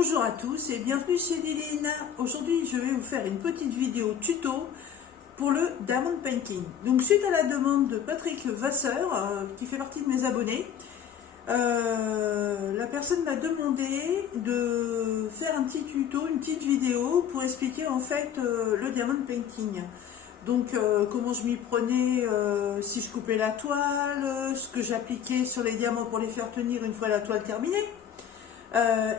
Bonjour à tous et bienvenue chez Liline. Aujourd'hui je vais vous faire une petite vidéo tuto pour le Diamond Painting. Donc suite à la demande de Patrick Vasseur, qui fait partie de mes abonnés, la personne m'a demandé de faire un petit tuto, une petite vidéo pour expliquer en fait le Diamond Painting. Donc comment je m'y prenais, si je coupais la toile, ce que j'appliquais sur les diamants pour les faire tenir une fois la toile terminée.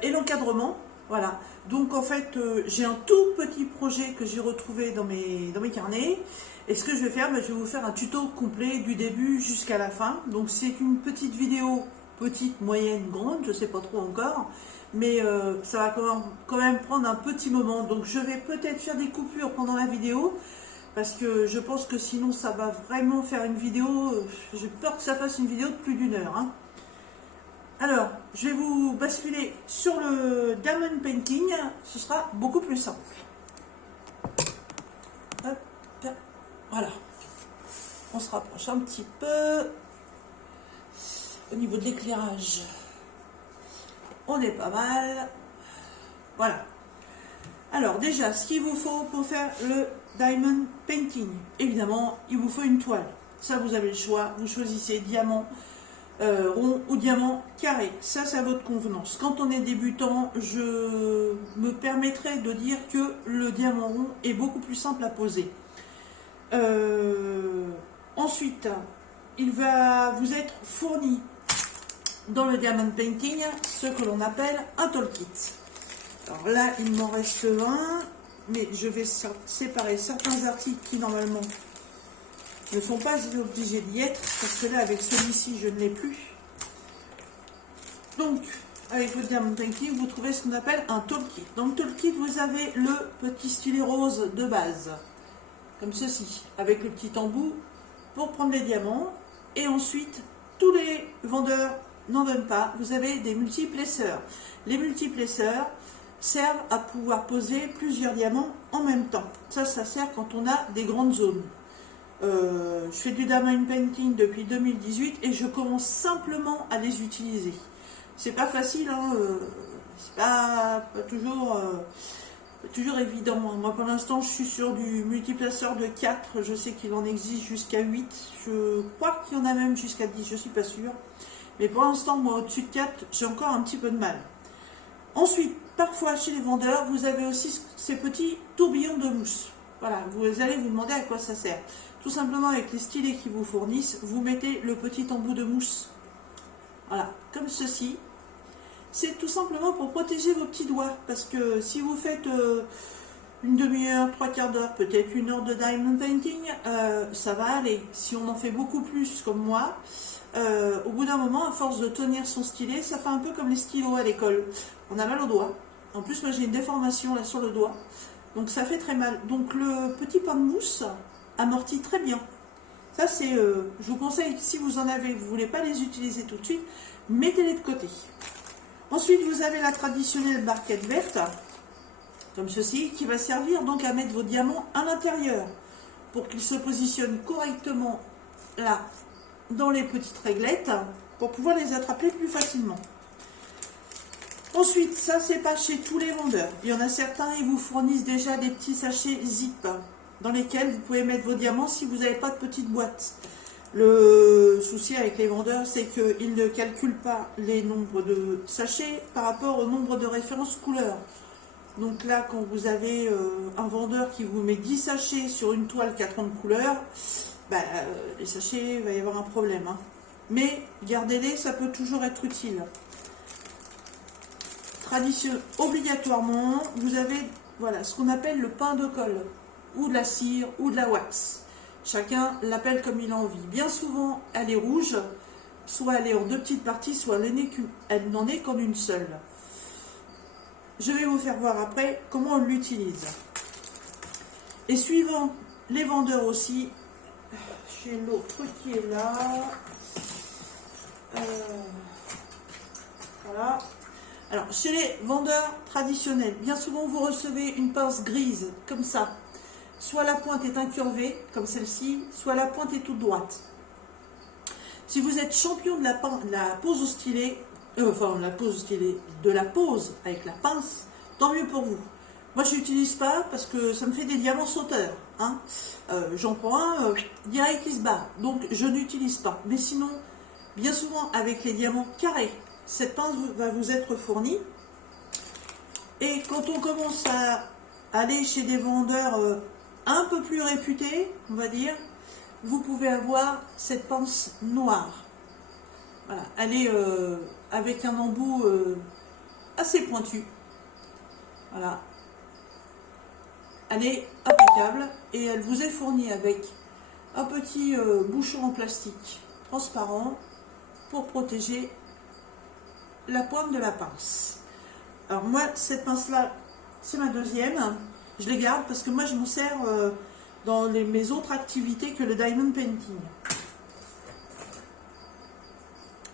Et l'encadrement, voilà. Donc en fait, j'ai un tout petit projet que j'ai retrouvé dans mes carnets. Et ce que je vais faire, je vais vous faire un tuto complet du début jusqu'à la fin. Donc c'est une petite vidéo, petite, moyenne, grande, je sais pas trop encore. Mais ça va quand même prendre un petit moment. Donc je vais peut-être faire des coupures pendant la vidéo. Parce que je pense que sinon ça va vraiment faire une vidéo. J'ai peur que ça fasse une vidéo de plus d'1 heure. Hein. Alors, je vais vous basculer sur le Diamond Painting, ce sera beaucoup plus simple. Hop, voilà. On se rapproche un petit peu. Au niveau de l'éclairage, on est pas mal. Voilà. Alors déjà, ce qu'il vous faut pour faire le Diamond Painting, évidemment, il vous faut une toile. Ça, vous avez le choix. Vous choisissez diamant, rond ou diamant carré, ça c'est à votre convenance. Quand on est débutant, je me permettrai de dire que le diamant rond est beaucoup plus simple à poser. Ensuite, il va vous être fourni dans le Diamond Painting ce que l'on appelle un toolkit. Alors là, il m'en reste un, mais je vais séparer certains articles qui normalement ne sont pas obligés d'y être, parce que là, avec celui-ci, je ne l'ai plus. Donc, avec votre Diamond Painting, vous trouvez ce qu'on appelle un toolkit. Dans le toolkit, vous avez le petit stylet rose de base, comme ceci, avec le petit embout pour prendre les diamants. Et ensuite, tous les vendeurs n'en donnent pas. Vous avez des multiplaceurs. Les multiplaceurs servent à pouvoir poser plusieurs diamants en même temps. Ça sert quand on a des grandes zones. Je fais du Diamond Painting depuis 2018 et je commence simplement à les utiliser. C'est pas facile, hein, c'est pas toujours évident. Moi pour l'instant je suis sur du multiplaceur de 4, je sais qu'il en existe jusqu'à 8, je crois qu'il y en a même jusqu'à 10, je suis pas sûre. Mais pour l'instant, moi au-dessus de 4, j'ai encore un petit peu de mal. Ensuite, parfois chez les vendeurs, vous avez aussi ces petits tourbillons de mousse. Voilà, vous allez vous demander à quoi ça sert. Tout simplement avec les stylets qu'ils vous fournissent, vous mettez le petit embout de mousse. Voilà, comme ceci. C'est tout simplement pour protéger vos petits doigts. Parce que si vous faites une demi-heure, 3/4 d'heure, peut-être 1 heure de Diamond Painting, ça va aller. Si on en fait beaucoup plus comme moi, au bout d'un moment, à force de tenir son stylet, ça fait un peu comme les stylos à l'école. On a mal au doigt. En plus, moi j'ai une déformation là sur le doigt. Donc ça fait très mal. Donc le petit pain de mousse amortit très bien. Ça c'est, je vous conseille, si vous en avez, vous ne voulez pas les utiliser tout de suite, mettez-les de côté. Ensuite vous avez la traditionnelle barquette verte, comme ceci, qui va servir donc à mettre vos diamants à l'intérieur, pour qu'ils se positionnent correctement là, dans les petites réglettes, pour pouvoir les attraper plus facilement. Ensuite, ça c'est pas chez tous les vendeurs. Il y en a certains, ils vous fournissent déjà des petits sachets zip dans lesquels vous pouvez mettre vos diamants si vous n'avez pas de petite boîte. Le souci avec les vendeurs, c'est qu'ils ne calculent pas les nombres de sachets par rapport au nombre de références couleurs. Donc là, quand vous avez un vendeur qui vous met 10 sachets sur une toile qui a 30 couleurs, les sachets, il va y avoir un problème. Hein. Mais gardez-les, ça peut toujours être utile. Obligatoirement, vous avez voilà, ce qu'on appelle le pain de colle, ou de la cire, ou de la wax. Chacun l'appelle comme il a envie. Bien souvent, elle est rouge, soit elle est en 2 petites parties, soit elle n'en est qu'en une seule. Je vais vous faire voir après comment on l'utilise. Et suivant les vendeurs aussi, j'ai l'autre qui est là. Voilà. Alors, chez les vendeurs traditionnels, bien souvent vous recevez une pince grise, comme ça. Soit la pointe est incurvée, comme celle-ci, soit la pointe est toute droite. Si vous êtes champion de la pose au stylet, enfin la pose de la pose avec la pince, tant mieux pour vous. Moi je n'utilise pas parce que ça me fait des diamants sauteurs. Hein. J'en prends un, direct qui se barre. Donc je n'utilise pas. Mais sinon, bien souvent avec les diamants carrés, cette pince va vous être fournie. Et quand on commence à aller chez des vendeurs un peu plus réputés, on va dire, vous pouvez avoir cette pince noire. Voilà, elle est avec un embout assez pointu. Voilà. Elle est impeccable et elle vous est fournie avec un petit bouchon en plastique transparent pour protéger la pointe de la pince. Alors moi, cette pince-là, c'est ma deuxième. Je les garde parce que moi, je m'en sers dans mes autres activités que le diamond painting.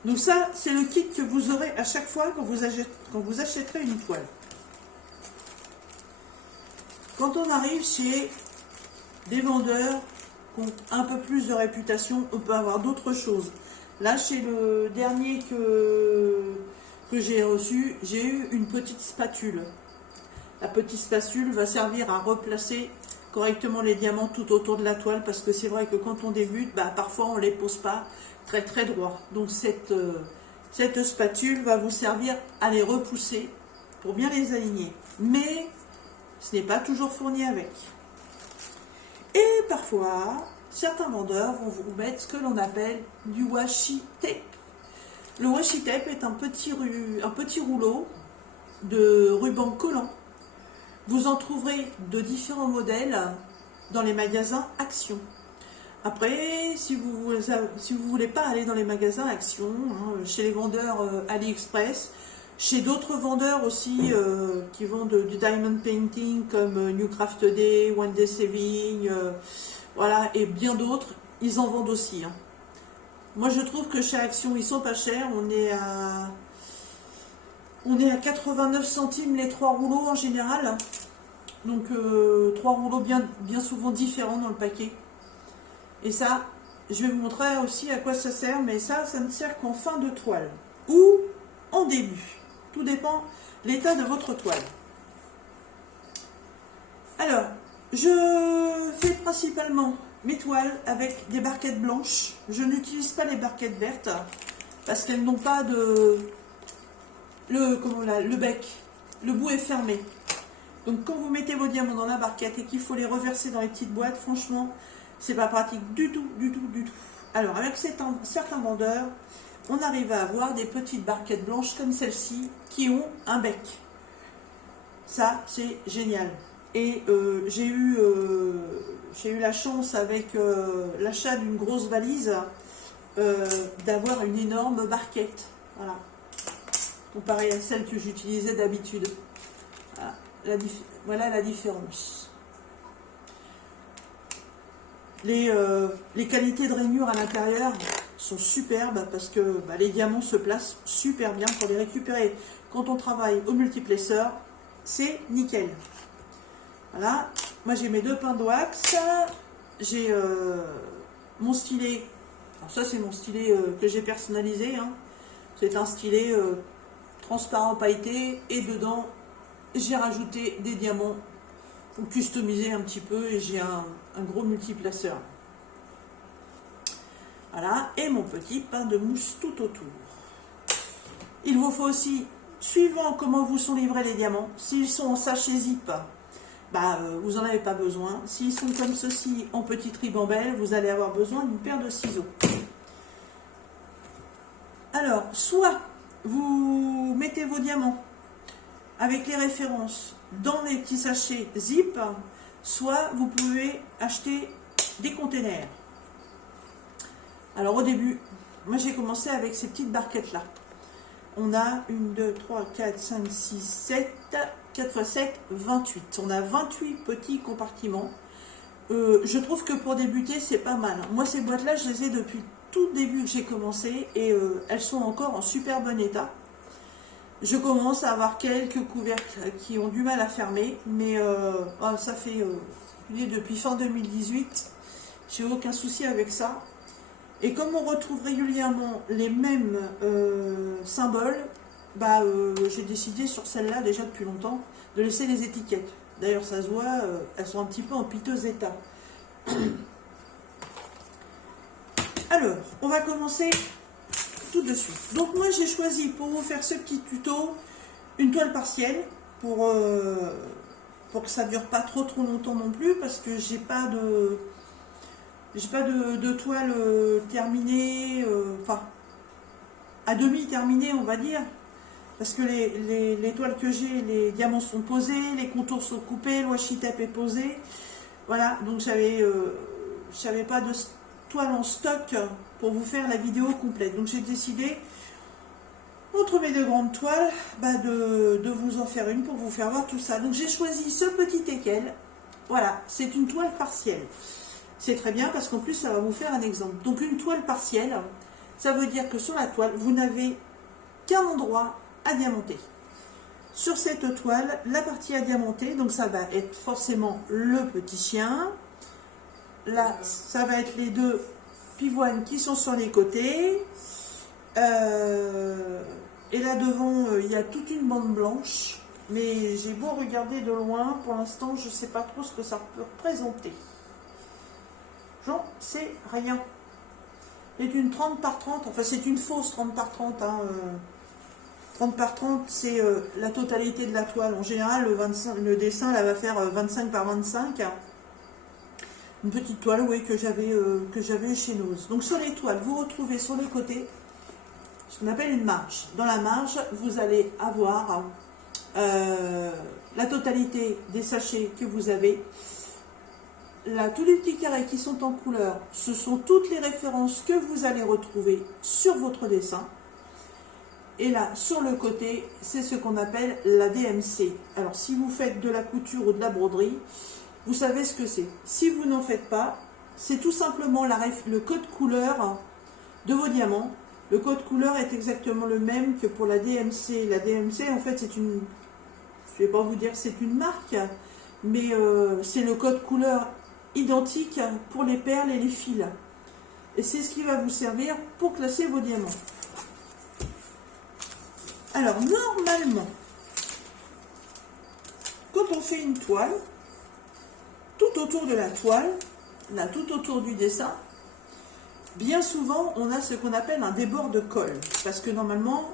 Donc ça, c'est le kit que vous aurez à chaque fois quand vous achèterez une toile. Quand on arrive chez des vendeurs qui ont un peu plus de réputation, on peut avoir d'autres choses. Là, chez le dernier que j'ai reçu, j'ai eu une petite spatule. La petite spatule va servir à replacer correctement les diamants tout autour de la toile parce que c'est vrai que quand on débute, parfois on ne les pose pas très droit. Donc cette spatule va vous servir à les repousser pour bien les aligner. Mais ce n'est pas toujours fourni avec. Et parfois, certains vendeurs vont vous mettre ce que l'on appelle du washi tape. Le washi tape est un petit rouleau de ruban collant. Vous en trouverez de différents modèles dans les magasins Action. Après, si vous voulez pas aller dans les magasins Action, chez les vendeurs AliExpress, chez d'autres vendeurs aussi qui vendent du diamond painting comme New Craft Day, One Day Saving, voilà, et bien d'autres, ils en vendent aussi. Hein. Moi, je trouve que chez Action, ils sont pas chers. On est à 89 centimes les 3 rouleaux en général. Donc, 3 rouleaux bien souvent différents dans le paquet. Et ça, je vais vous montrer aussi à quoi ça sert. Mais ça ne sert qu'en fin de toile ou en début. Tout dépend de l'état de votre toile. Alors, je fais principalement mes toiles avec des barquettes blanches. Je n'utilise pas les barquettes vertes parce qu'elles n'ont pas le bec. Le bout est fermé. Donc quand vous mettez vos diamants dans la barquette et qu'il faut les reverser dans les petites boîtes, franchement, c'est pas pratique du tout. Alors avec certains vendeurs, on arrive à avoir des petites barquettes blanches comme celle-ci qui ont un bec. Ça, c'est génial. Et j'ai eu la chance avec l'achat d'une grosse valise d'avoir une énorme barquette. Voilà. Comparée à celle que j'utilisais d'habitude. Voilà la différence. Les qualités de rainure à l'intérieur sont superbes parce que les diamants se placent super bien pour les récupérer. Quand on travaille au multiplesseur, c'est nickel. Voilà, moi j'ai mes 2 pinces de wax, j'ai mon stylet, alors ça c'est mon stylet que j'ai personnalisé, hein. C'est un stylet transparent pailleté et dedans j'ai rajouté des diamants pour customiser un petit peu et j'ai un gros multiplaceur. Voilà, et mon petit pain de mousse tout autour. Il vous faut aussi, suivant comment vous sont livrés les diamants, s'ils sont en sachet zip, vous n'en avez pas besoin. S'ils sont comme ceci en petite ribambelle, vous allez avoir besoin d'une paire de ciseaux. Alors, soit vous mettez vos diamants avec les références dans les petits sachets zip, soit vous pouvez acheter des containers. Alors au début, moi j'ai commencé avec ces petites barquettes là. On a 1, 2, 3, 4, 5, 6, 7, 4 x 7, 28. On a 28 petits compartiments. Je trouve que pour débuter, c'est pas mal. Moi, ces boîtes-là, je les ai depuis tout début que j'ai commencé et elles sont encore en super bon état. Je commence à avoir quelques couvercles qui ont du mal à fermer, mais ça fait depuis fin 2018. J'ai aucun souci avec ça. Et comme on retrouve régulièrement les mêmes symboles, j'ai décidé sur celle-là déjà depuis longtemps de laisser les étiquettes. D'ailleurs ça se voit, elles sont un petit peu en piteux état. Alors, on va commencer tout de suite. Donc moi j'ai choisi pour vous faire ce petit tuto une toile partielle pour que ça ne dure pas trop longtemps non plus, parce que j'ai pas de toile terminée, enfin à demi terminée on va dire, parce que les toiles que j'ai, les diamants sont posés, les contours sont coupés, le washi tape est posé, voilà, donc j'avais pas de toile en stock pour vous faire la vidéo complète, donc j'ai décidé entre mes deux grandes toiles de vous en faire une pour vous faire voir tout ça. Donc j'ai choisi ce petit équel, voilà, c'est une toile partielle. C'est très bien parce qu'en plus ça va vous faire un exemple. Donc une toile partielle, ça veut dire que sur la toile, vous n'avez qu'un endroit à diamanter. Sur cette toile, la partie à diamanter, donc ça va être forcément le petit chien. Là, ça va être les deux pivoines qui sont sur les côtés. Et là devant, il y a toute une bande blanche. Mais j'ai beau regarder de loin, pour l'instant, je ne sais pas trop ce que ça peut représenter. J'en sais rien. C'est une 30 par 30, enfin c'est une fausse 30 par 30. 30 par 30, c'est la totalité de la toile. En général, le dessin là, va faire 25 par 25. Une petite toile, oui, que j'avais chez Nose. Donc sur les toiles, vous retrouvez sur les côtés ce qu'on appelle une marge. Dans la marge, vous allez avoir la totalité des sachets que vous avez. Là, tous les petits carrés qui sont en couleur, ce sont toutes les références que vous allez retrouver sur votre dessin. Et là, sur le côté, c'est ce qu'on appelle la DMC. Alors, si vous faites de la couture ou de la broderie, vous savez ce que c'est. Si vous n'en faites pas, c'est tout simplement le code couleur de vos diamants. Le code couleur est exactement le même que pour la DMC. La DMC, en fait, c'est une... Je ne vais pas vous dire que c'est une marque, mais c'est le code couleur identique pour les perles et les fils. Et c'est ce qui va vous servir pour classer vos diamants. Alors, normalement, quand on fait une toile, tout autour de la toile, là, tout autour du dessin, bien souvent, on a ce qu'on appelle un débord de colle. Parce que normalement,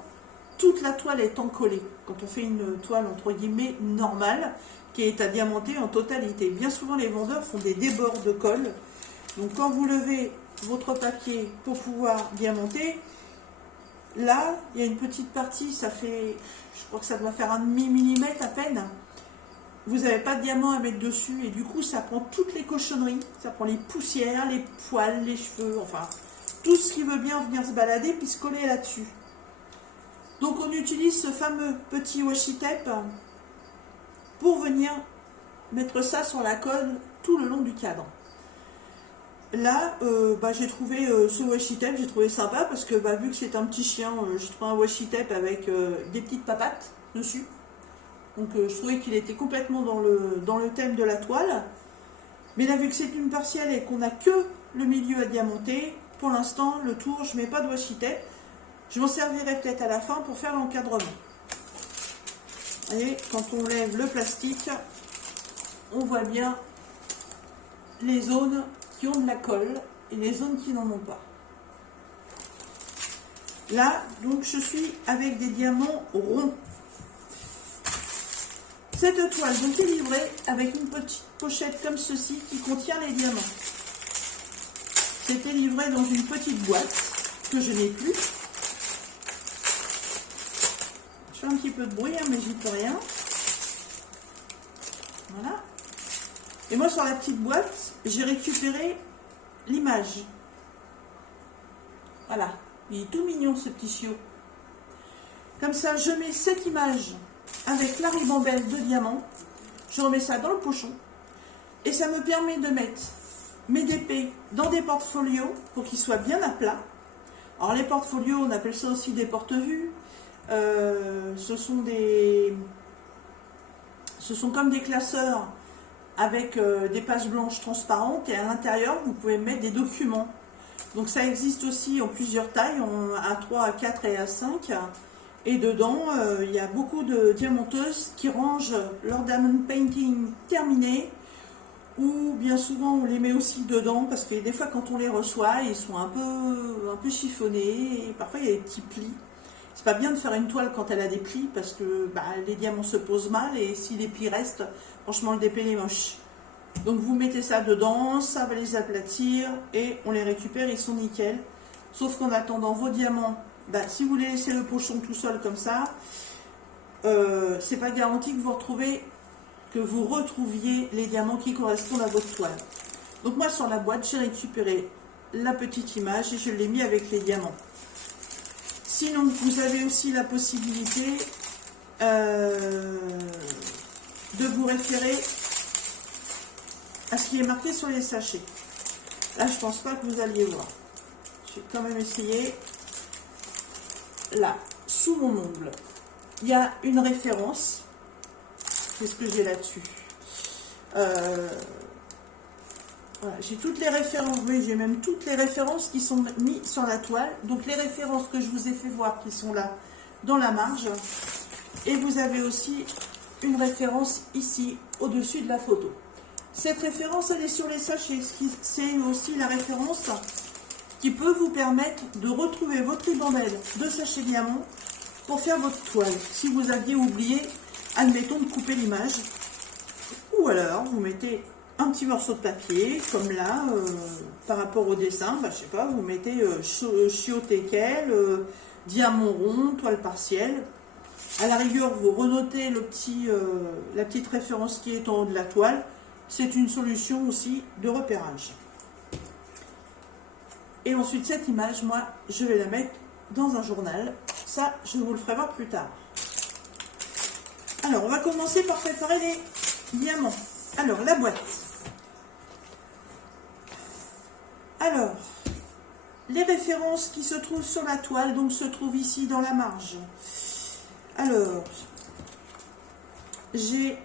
toute la toile est encollée. Quand on fait une toile, entre guillemets, normale, qui est à diamanter en totalité. Bien souvent, les vendeurs font des débords de colle. Donc, quand vous levez votre papier pour pouvoir diamanter, là, il y a une petite partie, ça fait, je crois que ça doit faire un demi-millimètre à peine. Vous n'avez pas de diamant à mettre dessus et du coup, ça prend toutes les cochonneries. Ça prend les poussières, les poils, les cheveux, enfin, tout ce qui veut bien venir se balader puis se coller là-dessus. Donc, on utilise ce fameux petit washi tape pour venir mettre ça sur la colle tout le long du cadre. Là, j'ai trouvé ce washi tape, j'ai trouvé sympa parce que vu que c'est un petit chien, j'ai trouvé un washi tape avec des petites papates dessus. Donc je trouvais qu'il était complètement dans le thème de la toile. Mais là, vu que c'est une partielle et qu'on n'a que le milieu à diamanter, pour l'instant, le tour, je ne mets pas de washi tape. Je m'en servirai peut-être à la fin pour faire l'encadrement. Et quand on lève le plastique, on voit bien les zones qui ont de la colle et les zones qui n'en ont pas. Là, donc, je suis avec des diamants ronds. Cette toile donc est livrée avec une petite pochette comme ceci qui contient les diamants. C'était livré dans une petite boîte que je n'ai plus. Je fais un petit peu de bruit, mais j'y peux rien. Voilà. Et moi, sur la petite boîte, j'ai récupéré l'image. Voilà. Il est tout mignon, ce petit chiot. Comme ça, je mets cette image avec la ribambelle de diamants. Je remets ça dans le pochon. Et ça me permet de mettre mes DP dans des portfolios pour qu'ils soient bien à plat. Alors, les portfolios, on appelle ça aussi des porte-vues. Ce sont comme des classeurs avec des pages blanches transparentes et à l'intérieur vous pouvez mettre des documents Donc ça existe aussi en plusieurs tailles, en A3, A4 et A5. Et dedans, il y a beaucoup de diamanteuses qui rangent leur diamond painting terminé. Ou bien souvent on les met aussi dedans parce que des fois quand on les reçoit, ils sont un peu chiffonnés et parfois il y a des petits plis. C'est pas bien de faire une toile quand elle a des plis parce que les diamants se posent mal et si les plis restent, franchement le déplié est moche. Donc vous mettez ça dedans, ça va les aplatir et on les récupère, ils sont nickel. Sauf qu'en attendant vos diamants, si vous laissez le pochon tout seul comme ça, c'est pas garanti que vous retrouviez les diamants qui correspondent à votre toile. Donc moi sur la boîte, j'ai récupéré la petite image et je l'ai mis avec les diamants. Sinon, vous avez aussi la possibilité de vous référer à ce qui est marqué sur les sachets. Là, je pense pas que vous alliez voir. Je vais quand même essayer. Là, sous mon ongle, il y a une référence. Qu'est-ce que j'ai là-dessus? Voilà, j'ai toutes les références, oui, j'ai même toutes les références qui sont mises sur la toile. Donc les références que je vous ai fait voir qui sont là dans la marge. Et vous avez aussi une référence ici au-dessus de la photo. Cette référence, elle est sur les sachets. C'est aussi la référence qui peut vous permettre de retrouver votre ribambelle de sachets diamants pour faire votre toile. Si vous aviez oublié, admettons, de couper l'image. Ou alors, vous mettez un petit morceau de papier, comme là, par rapport au dessin, je sais pas, vous mettez chioteckel, diamant rond, toile partielle. À la rigueur, vous renotez la petite référence qui est en haut de la toile. C'est une solution aussi de repérage. Et ensuite, cette image, moi, je vais la mettre dans un journal. Ça, je vous le ferai voir plus tard. Alors, on va commencer par préparer les diamants. Alors, la boîte. Alors, les références qui se trouvent sur la toile, donc se trouvent ici dans la marge. Alors, j'ai...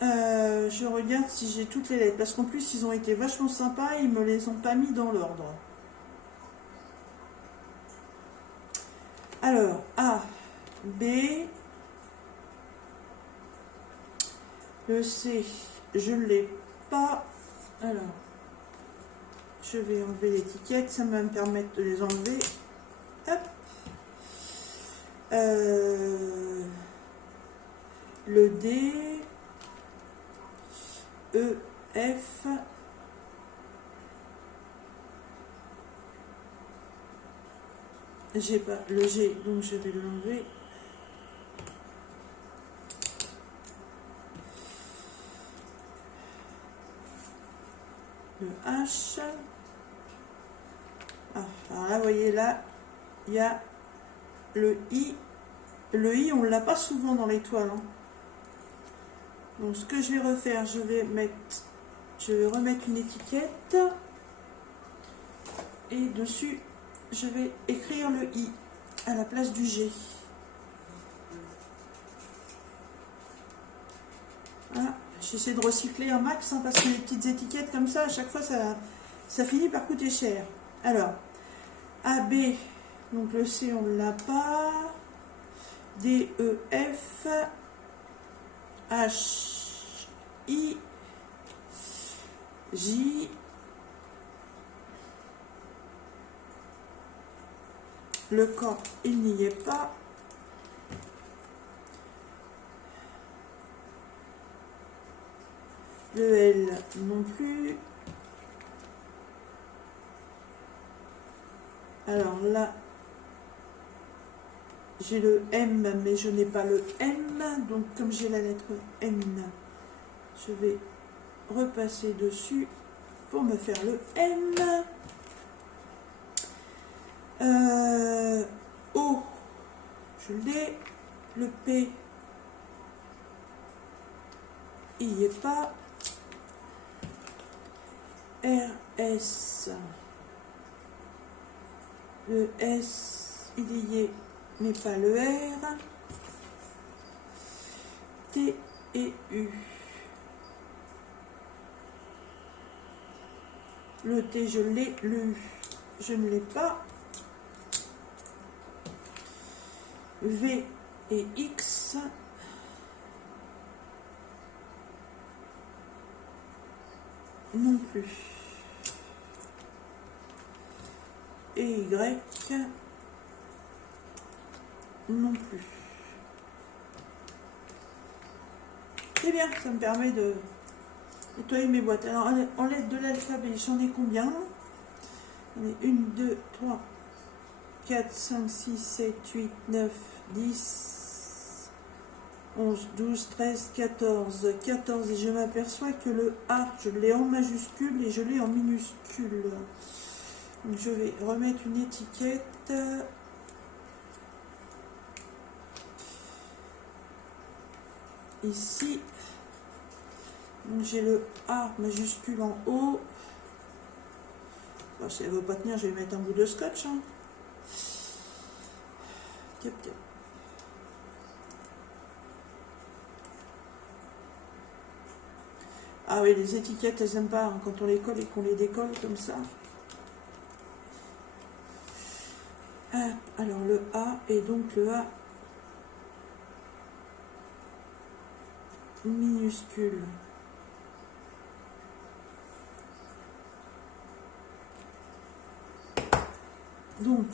je regarde si j'ai toutes les lettres, parce qu'en plus, ils ont été vachement sympas, ils me les ont pas mis dans l'ordre. Alors, A, B, le C, je ne l'ai pas. Alors, je vais enlever l'étiquette, ça va me permettre de les enlever. Hop. Le D, E, F, j'ai pas le G, donc je vais l'enlever. Le H. Alors là, vous voyez, là, il y a le I. Le I, on ne l'a pas souvent dans les toiles. Hein. Donc, ce que je vais refaire, je vais remettre une étiquette. Et dessus, je vais écrire le I à la place du G. Voilà. J'essaie de recycler un max, hein, parce que les petites étiquettes comme ça, à chaque fois, ça finit par coûter cher. Alors, AB, donc le C, on ne l'a pas. D, E, F, H, I, J, le corps, il n'y est pas. Le L non plus. Alors là, j'ai le M, mais je n'ai pas le M. Donc, comme j'ai la lettre N, je vais repasser dessus pour me faire le M. O, je l'ai. Le P, il n'y est pas. R, S. Le S, il y est, mais pas le R. T et U. Le T, je l'ai. Le U, je ne l'ai pas. V et X. Non plus. Et Y. Non plus. C'est bien, ça me permet de nettoyer mes boîtes. Alors, en lettres de l'alphabet, j'en ai combien? J'en ai 1, 2, 3, 4, 5, 6, 7, 8, 9, 10, 11, 12, 13, 14. 14, et je m'aperçois que le A, je l'ai en majuscule et je l'ai en minuscule. Donc, je vais remettre une étiquette. Ici, j'ai le A majuscule en haut. Bon, si elle ne veut pas tenir, je vais mettre un bout de scotch. Hein. Tiens, tiens. Ah oui, les étiquettes, elles n'aiment pas hein, quand on les colle et qu'on les décolle comme ça. Ah, alors le A et donc le A minuscule. Donc,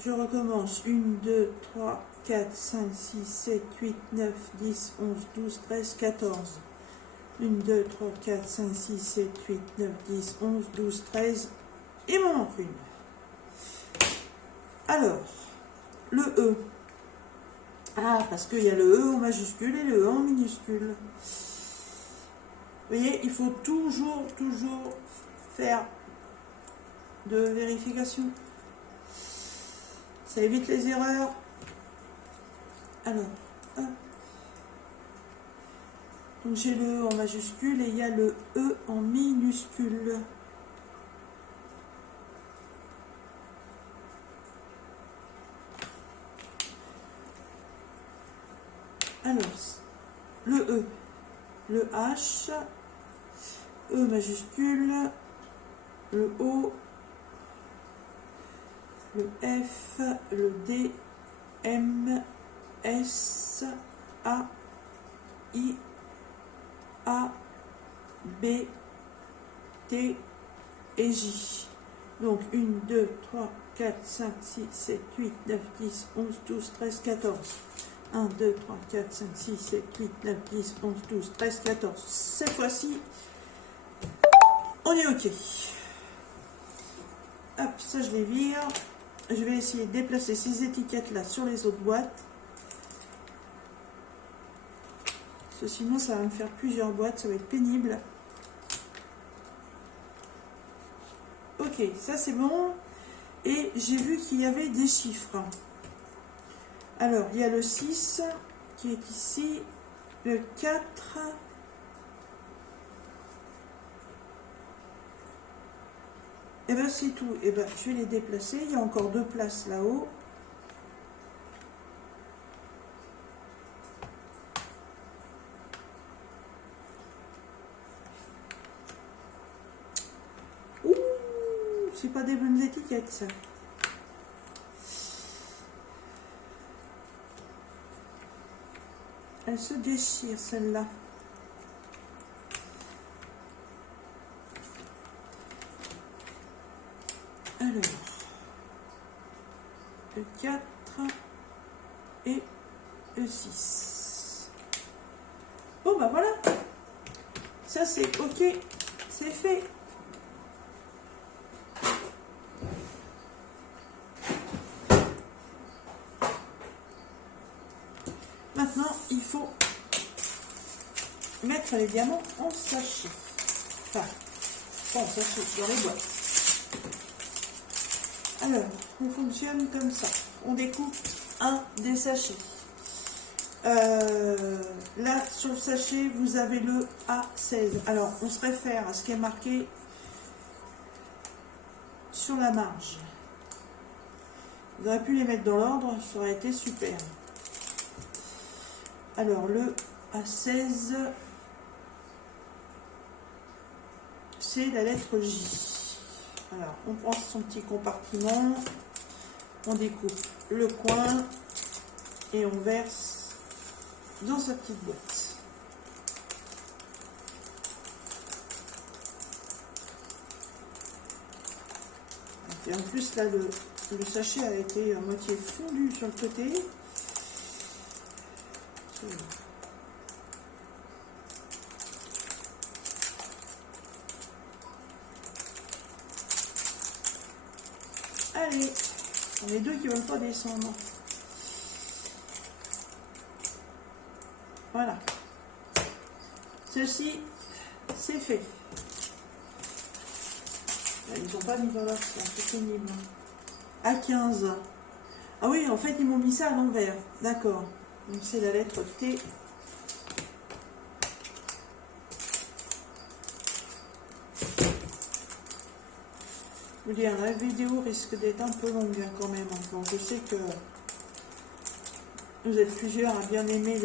je recommence. 1, 2, 3, 4, 5, 6, 7, 8, 9, 10, 11, 12, 13, 14. 1, 2, 3, 4, 5, 6, 7, 8, 9, 10, 11, 12, 13. Et mon manque une. Alors, le E. Ah, parce qu'il y a le E en majuscule et le E en minuscule. Vous voyez, il faut toujours faire de vérification. Ça évite les erreurs. Alors, hop. Donc j'ai le E en majuscule et il y a le E en minuscule. Alors, le E, le H, E majuscule, le O, le F, le D, M, S, A, I, A, B, T et J. Donc 1, 2, 3, 4, 5, 6, 7, 8, 9, 10, 11, 12, 13, 14. 1, 2, 3, 4, 5, 6, 7, 8, 9, 10, 11, 12, 13, 14. Cette fois-ci, on est OK. Hop, ça je les vire. Je vais essayer de déplacer ces étiquettes-là sur les autres boîtes. Parce que sinon, ça va me faire plusieurs boîtes. Ça va être pénible. Ok, ça c'est bon. Et j'ai vu qu'il y avait des chiffres. Alors, il y a le 6 qui est ici, le 4, et bien c'est tout. Et bien je vais les déplacer, il y a encore 2 places là-haut. Ouh, c'est pas des bonnes étiquettes ça. Elle se déchire celle-là. Alors, le 4 et le 6. Bon bah voilà, ça c'est OK, c'est fait. Maintenant, il faut mettre les diamants en sachet. Enfin, pas en sachet, dans les boîtes. Alors, on fonctionne comme ça. On découpe un des sachets. Là, sur le sachet, vous avez le A16. Alors, on se réfère à ce qui est marqué sur la marge. Vous auriez pu les mettre dans l'ordre, ça aurait été super. Alors, le A16, c'est la lettre J. Alors, on prend son petit compartiment, on découpe le coin et on verse dans sa petite boîte. Et en plus, là, le sachet a été à moitié fondu sur le côté. Allez, on est deux qui ne veulent pas descendre. Voilà. Ceci, c'est fait. Ils n'ont pas mis dans leur c'est un peu pénible. À 15. Ah oui, en fait, ils m'ont mis ça à l'envers. D'accord. Donc, c'est la lettre T. Je veux dire, la vidéo risque d'être un peu longue hein, quand même. Encore. Je sais que vous êtes plusieurs à bien aimer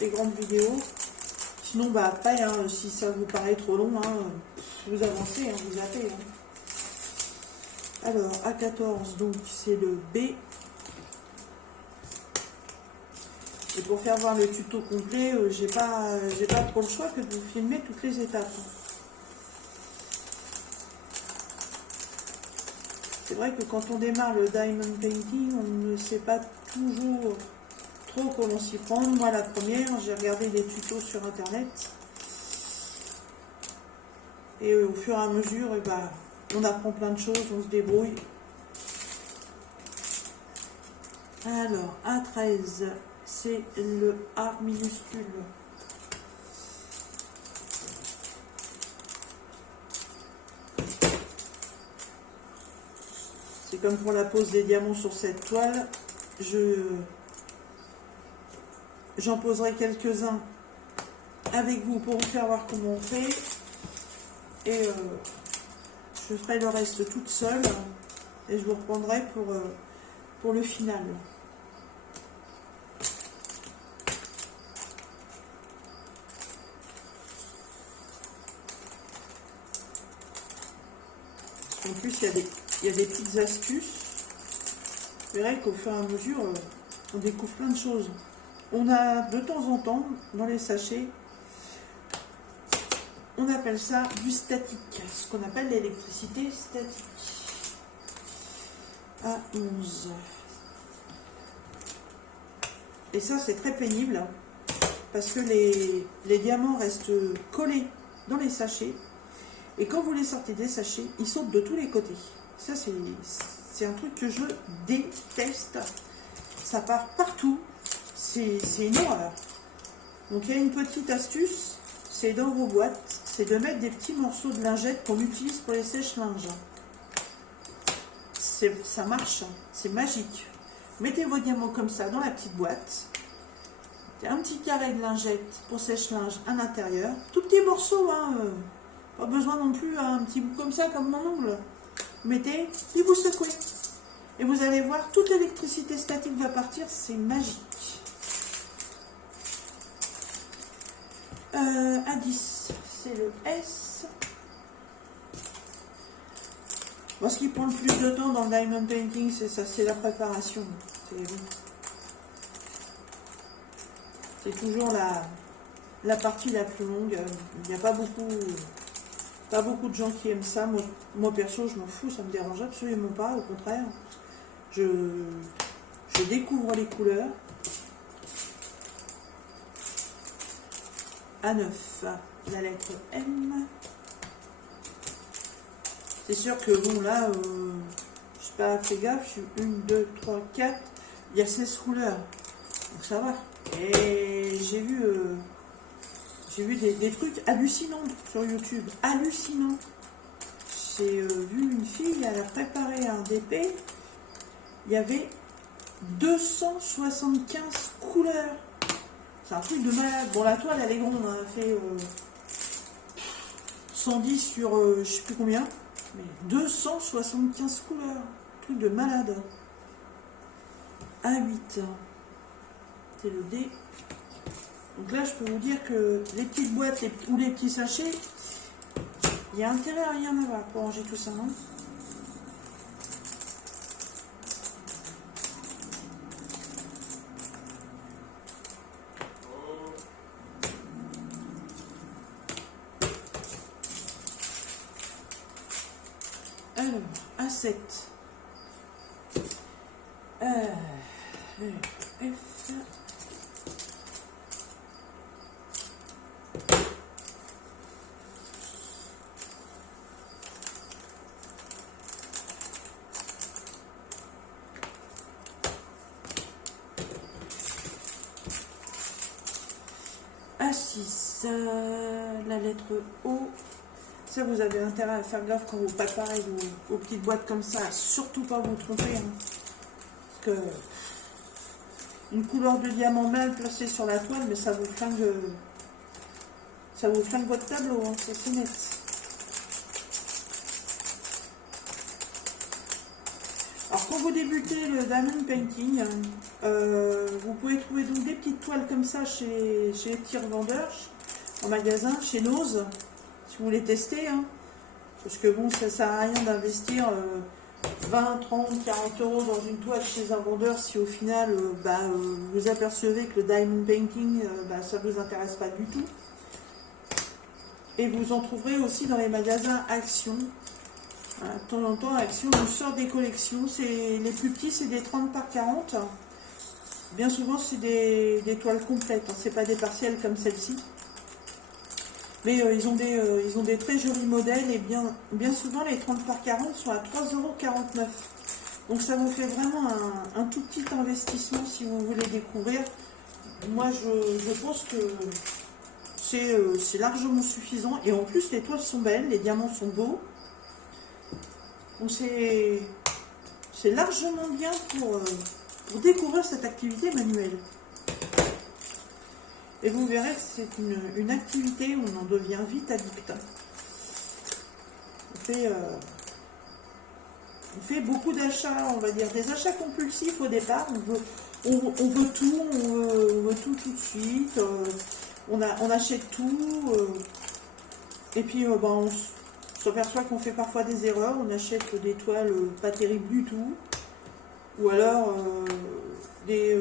les grandes vidéos. Sinon, bah après, hein, si ça vous paraît trop long, hein, vous avancez, hein, vous zappez. Hein. Alors, A14, donc c'est le B. Et pour faire voir le tuto complet, j'ai pas trop le choix que de vous filmer toutes les étapes. C'est vrai que quand on démarre le diamond painting, on ne sait pas toujours trop comment s'y prendre. Moi, la première, j'ai regardé des tutos sur internet. Et au fur et à mesure, on apprend plein de choses, on se débrouille. Alors, A13, c'est le A minuscule. C'est comme pour la pose des diamants sur cette toile. J'en poserai quelques-uns avec vous pour vous faire voir comment on fait. Et je ferai le reste toute seule. Et je vous reprendrai pour le final. En plus, il y a des petites astuces. Vous verrez qu'au fur et à mesure, on découvre plein de choses. On a de temps en temps, dans les sachets, on appelle ça du statique. Ce qu'on appelle l'électricité statique. A11. Et ça, c'est très pénible. Parce que les diamants restent collés dans les sachets. Et quand vous les sortez des sachets, ils sautent de tous les côtés. Ça, c'est un truc que je déteste. Ça part partout. C'est une horreur. Donc, il y a une petite astuce. C'est dans vos boîtes. C'est de mettre des petits morceaux de lingettes qu'on utilise pour les sèche-linges. Ça marche. C'est magique. Mettez vos diamants comme ça dans la petite boîte. Un petit carré de lingette pour sèche-linge à l'intérieur. Tout petit morceau, hein. Pas besoin non plus un petit bout comme ça, comme mon ongle. Vous mettez, puis vous secouez. Et vous allez voir, toute l'électricité statique va partir, c'est magique. A10, c'est le S. Bon, ce qui prend le plus de temps dans le diamond painting, c'est ça, c'est la préparation. C'est toujours la partie la plus longue. Il n'y a pas beaucoup de gens qui aiment ça. Moi perso, je m'en fous, ça me dérange absolument pas. Au contraire, je découvre les couleurs. A9, la lettre M. C'est sûr que bon là, je n'ai pas fait gaffe. Je suis 1, 2, 3, 4. Il y a 16 couleurs. Donc ça va. Et j'ai vu des trucs hallucinants sur YouTube. Hallucinants. J'ai vu une fille, elle a préparé un DP. Il y avait 275 couleurs. C'est un truc de malade. Bon, la toile, elle est grande. Elle fait 110 sur je sais plus combien. Mais 275 couleurs. Truc de malade. A8. C'est le D. Donc là, je peux vous dire que les petites boîtes ou les petits sachets, il y a intérêt à rien avoir pour ranger tout ça, non? 7. F. A6, la lettre O. Ça, vous avez intérêt à faire gaffe quand vous préparez vos petites boîtes comme ça. Surtout pas vous tromper. Hein. Parce que une couleur de diamant mal placée sur la toile, mais ça vous flingue votre tableau. Hein, ça c'est net. Alors quand vous débutez le diamond painting, vous pouvez trouver donc des petites toiles comme ça chez les petits revendeurs, en magasin, chez Nose, si vous voulez tester. Hein. Parce que bon, ça sert à rien d'investir 20, 30, 40 euros dans une toile chez un vendeur si au final vous apercevez que le diamond painting, ça ne vous intéresse pas du tout. Et vous en trouverez aussi dans les magasins Action. Voilà, de temps en temps, Action nous sort des collections. Les plus petits, c'est des 30 par 40. Bien souvent, c'est des toiles complètes. Hein. C'est pas des partiels comme celle-ci. Mais ils ont des très jolis modèles. Et bien souvent, les 30 par 40 sont à 3,49 €. Donc, ça vous fait vraiment un tout petit investissement si vous voulez découvrir. Moi, je pense que c'est largement suffisant. Et en plus, les toiles sont belles. Les diamants sont beaux. Donc c'est largement bien pour découvrir cette activité manuelle. Et vous verrez que c'est une activité où on en devient vite addict. On fait beaucoup d'achats, on va dire, des achats compulsifs au départ. On veut tout, on veut tout de suite. On achète tout. Et puis on s'aperçoit qu'on fait parfois des erreurs, on achète des toiles pas terribles du tout, ou alors des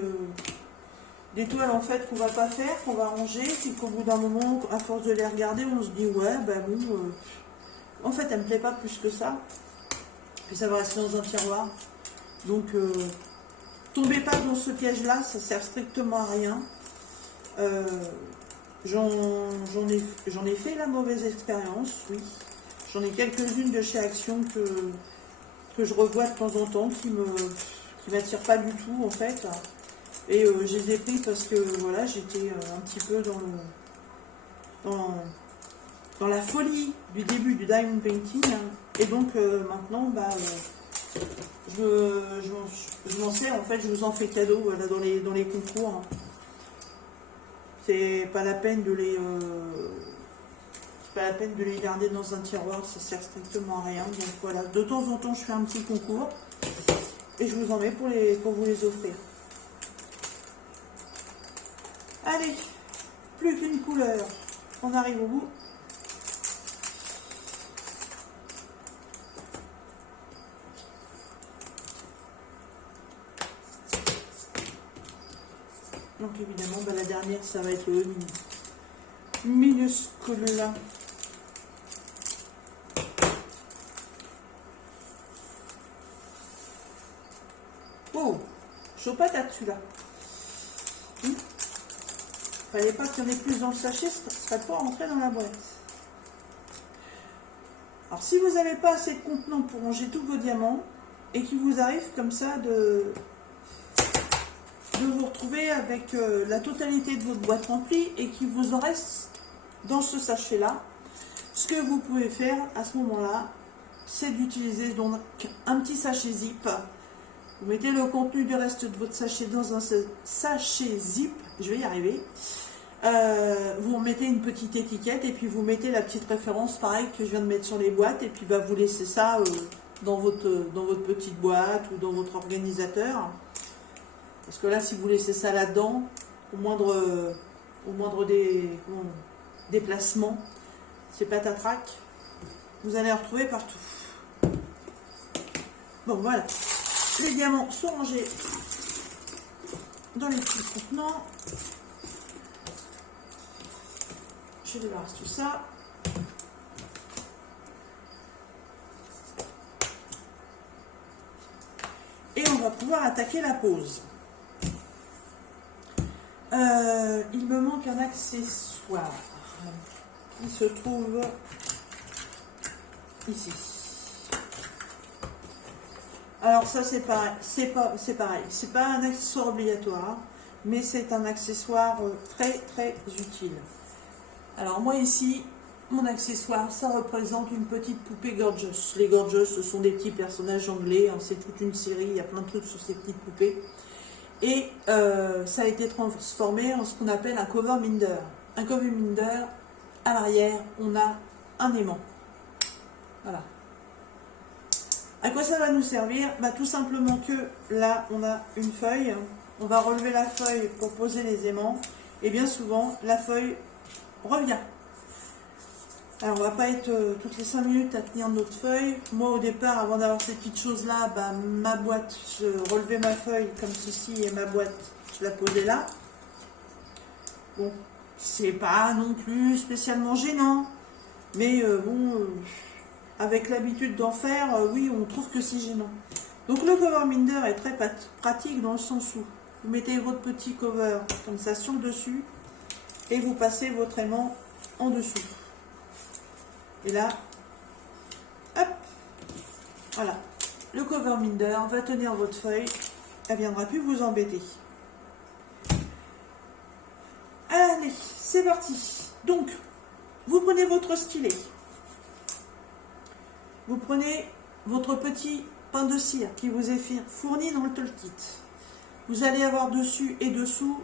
toiles en fait qu'on va pas faire, qu'on va ranger, puis qu'au bout d'un moment, à force de les regarder, on se dit ouais, en fait elle me plaît pas plus que ça, puis ça va rester dans un tiroir. Donc tombez pas dans ce piège-là, ça sert strictement à rien. J'en ai fait la mauvaise expérience, oui. J'en ai quelques-unes de chez Action que je revois de temps en temps, qui m'attirent pas du tout en fait. Et je les ai pris parce que voilà, j'étais un petit peu dans la folie du début du diamond painting. Hein. Et donc maintenant, je m'en sers en fait, je vous en fais cadeau voilà, dans les concours. Hein. C'est pas la peine de les garder dans un tiroir, ça sert strictement à rien. Donc voilà, de temps en temps je fais un petit concours et je vous en mets pour vous les offrir. Allez, plus qu'une couleur, on arrive au bout. Donc évidemment, la dernière, ça va être le minuscule là. Oh, chaud patate celui-là. Fallait pas qu'il y en ait plus dans le sachet, ce serait pas rentré dans la boîte. Alors si vous n'avez pas assez de contenant pour ranger tous vos diamants, et qu'il vous arrive comme ça de vous retrouver avec la totalité de votre boîte remplie et qu'il vous en reste dans ce sachet là, ce que vous pouvez faire à ce moment là, c'est d'utiliser donc un petit sachet zip. Vous mettez le contenu du reste de votre sachet dans un sachet zip, je vais y arriver. Vous mettez une petite étiquette et puis vous mettez la petite référence pareil que je viens de mettre sur les boîtes et puis vous laissez ça dans votre petite boîte ou dans votre organisateur. Parce que là, si vous laissez ça là-dedans, au moindre déplacement, c'est patatrac, vous allez en retrouver partout. Bon, voilà. Les diamants sont rangés dans les petits contenants. Je débarrasse tout ça. va pouvoir attaquer la pose. Il me manque un accessoire qui se trouve ici. Alors ça c'est pareil, c'est pas un accessoire obligatoire, mais c'est un accessoire très très utile. Alors moi ici, mon accessoire, ça représente une petite poupée Gorgeous. Les Gorgeous, ce sont des petits personnages anglais, hein, c'est toute une série, il y a plein de trucs sur ces petites poupées. Et ça a été transformé en ce qu'on appelle un cover minder. Un cover minder, à l'arrière, on a un aimant. Voilà. À quoi ça va nous servir? Bah, tout simplement que là, on a une feuille. On va relever la feuille pour poser les aimants. Et bien souvent, la feuille revient. Alors, on va pas être toutes les 5 minutes à tenir notre feuille. Moi, au départ, avant d'avoir ces petites choses-là, bah, ma boîte, je relevais ma feuille comme ceci et ma boîte, je la posais là. Bon, c'est pas non plus spécialement gênant. Mais avec l'habitude d'en faire, oui, on trouve que c'est gênant. Donc, le cover minder est très pratique dans le sens où vous mettez votre petit cover comme ça sur le dessus et vous passez votre aimant en dessous. Et là, hop, voilà, le cover minder va tenir votre feuille, elle ne viendra plus vous embêter. Allez, c'est parti. Donc, vous prenez votre stylet, vous prenez votre petit pain de cire qui vous est fourni dans le toolkit. Vous allez avoir dessus et dessous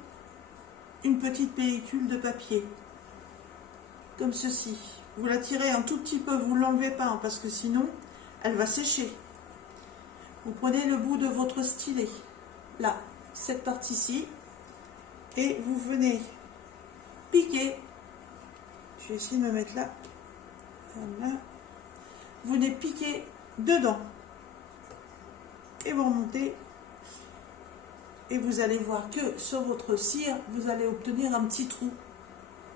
une petite pellicule de papier, comme ceci. Vous la tirez un tout petit peu, vous ne l'enlevez pas, hein, parce que sinon, elle va sécher. Vous prenez le bout de votre stylet, là, cette partie-ci, et vous venez piquer. Je vais essayer de me mettre là. Voilà. Vous venez piquer dedans. Et vous remontez. Et vous allez voir que sur votre cire, vous allez obtenir un petit trou.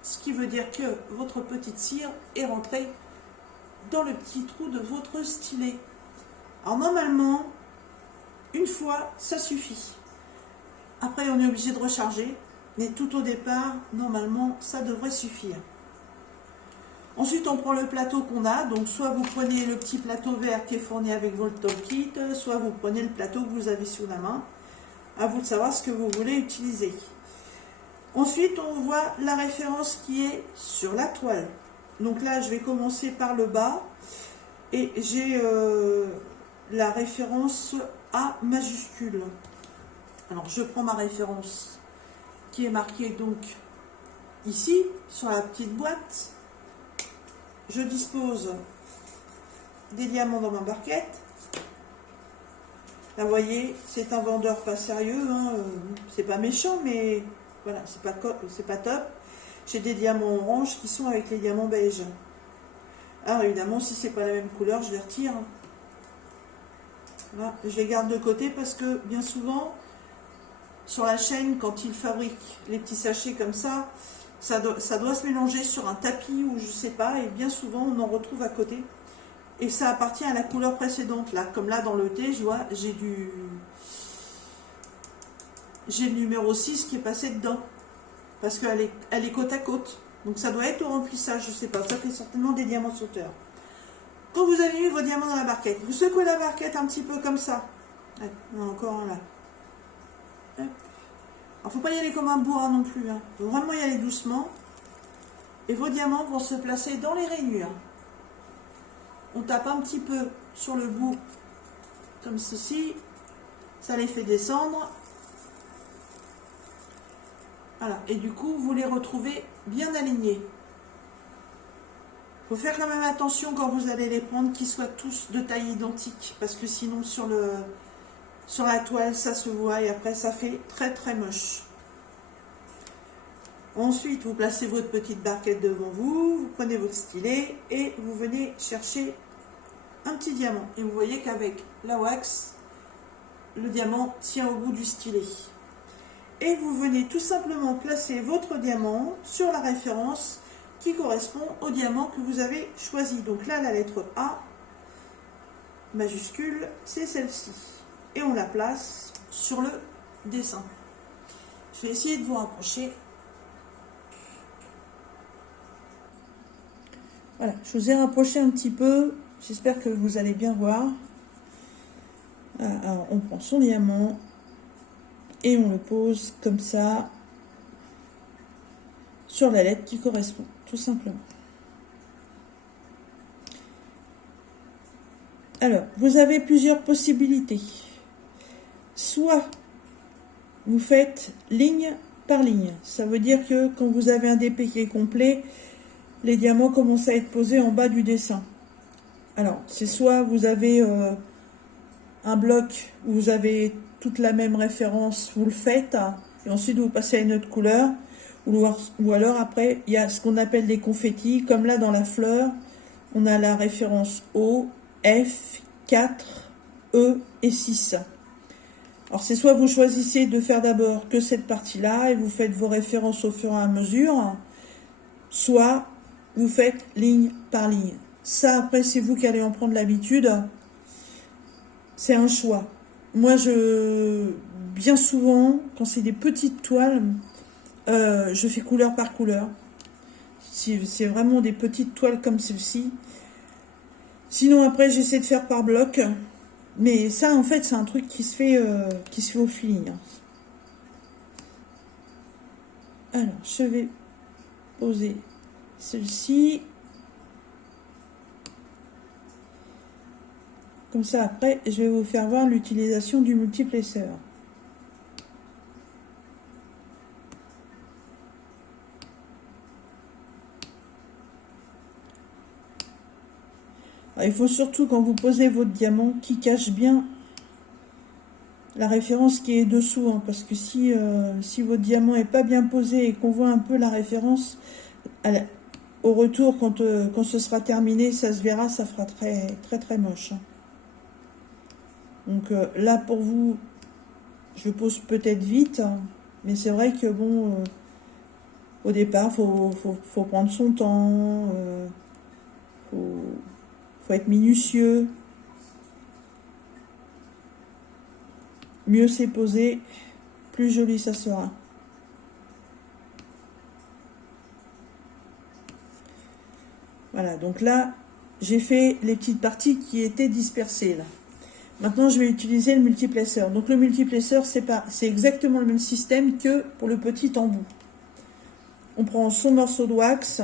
Ce qui veut dire que votre petite cire est rentrée dans le petit trou de votre stylet. Alors normalement, une fois, ça suffit. Après, on est obligé de recharger, mais tout au départ, normalement, ça devrait suffire. Ensuite, on prend le plateau qu'on a. Donc, soit vous prenez le petit plateau vert qui est fourni avec votre toolkit, soit vous prenez le plateau que vous avez sous la main. À vous de savoir ce que vous voulez utiliser. Ensuite, on voit la référence qui est sur la toile. Donc là, je vais commencer par le bas. Et j'ai la référence A majuscule. Alors, je prends ma référence qui est marquée donc ici, sur la petite boîte. Je dispose des diamants dans ma barquette. Là, vous voyez, c'est un vendeur pas sérieux. Hein, c'est pas méchant, mais... Voilà, c'est pas top. J'ai des diamants orange qui sont avec les diamants beige. Alors évidemment, si c'est pas la même couleur, je les retire. Voilà, je les garde de côté parce que bien souvent, sur la chaîne, quand ils fabriquent les petits sachets comme ça doit se mélanger sur un tapis ou je sais pas, et bien souvent on en retrouve à côté. Et ça appartient à la couleur précédente. Là, comme là dans le thé, je vois, j'ai le numéro 6 qui est passé dedans. Parce qu'elle est côte à côte. Donc ça doit être au remplissage, je sais pas. Ça fait certainement des diamants sauteurs. Quand vous avez mis vos diamants dans la barquette, vous secouez la barquette un petit peu comme ça. Ouais, encore un là. Hop. Alors faut pas y aller comme un bourrin non plus. Hein. Faut vraiment y aller doucement. Et vos diamants vont se placer dans les rainures. On tape un petit peu sur le bout, comme ceci. Ça les fait descendre. Voilà, et du coup, vous les retrouvez bien alignés. Il faut faire quand même attention quand vous allez les prendre, qu'ils soient tous de taille identique, parce que sinon sur la toile, ça se voit et après ça fait très très moche. Ensuite, vous placez votre petite barquette devant vous, vous prenez votre stylet et vous venez chercher un petit diamant. Et vous voyez qu'avec la wax, le diamant tient au bout du stylet. Et vous venez tout simplement placer votre diamant sur la référence qui correspond au diamant que vous avez choisi. Donc là, la lettre A majuscule, c'est celle-ci. et on la place sur le dessin. Je vais essayer de vous rapprocher. Voilà, je vous ai rapproché un petit peu. J'espère que vous allez bien voir. Alors, on prend son diamant et on le pose comme ça sur la lettre qui correspond, tout simplement. Alors, vous avez plusieurs possibilités. Soit vous faites ligne par ligne. Ça veut dire que quand vous avez un dépé qui est complet, les diamants commencent à être posés en bas du dessin. Alors, c'est soit vous avez un bloc où vous avez toute la même référence, vous le faites, et ensuite vous passez à une autre couleur, ou alors après, il y a ce qu'on appelle des confettis, comme là dans la fleur, on a la référence O, F, 4, E et 6. Alors c'est soit vous choisissez de faire d'abord que cette partie-là, et vous faites vos références au fur et à mesure, soit vous faites ligne par ligne. Ça, après, c'est vous qui allez en prendre l'habitude. C'est un choix. Moi, bien souvent, quand c'est des petites toiles, je fais couleur par couleur. Si c'est vraiment des petites toiles comme celle-ci. Sinon, après, j'essaie de faire par bloc. Mais ça, en fait, c'est un truc qui se fait au feeling. Alors, je vais poser celle-ci. Comme ça, après, je vais vous faire voir l'utilisation du multiplesseur. Alors, il faut surtout, quand vous posez votre diamant, qu'il cache bien la référence qui est dessous. Hein, parce que si votre diamant n'est pas bien posé et qu'on voit un peu la référence, au retour, quand ce sera terminé, ça se verra, ça fera très, très, très moche. Hein. Donc là, pour vous, je pose peut-être vite, hein, mais c'est vrai que bon, au départ, faut prendre son temps, faut être minutieux. Mieux c'est posé, plus joli ça sera. Voilà, donc là, j'ai fait les petites parties qui étaient dispersées là. Maintenant, je vais utiliser le multiplesseur. Donc, le multiplesseur, c'est exactement le même système que pour le petit embout. On prend son morceau de wax,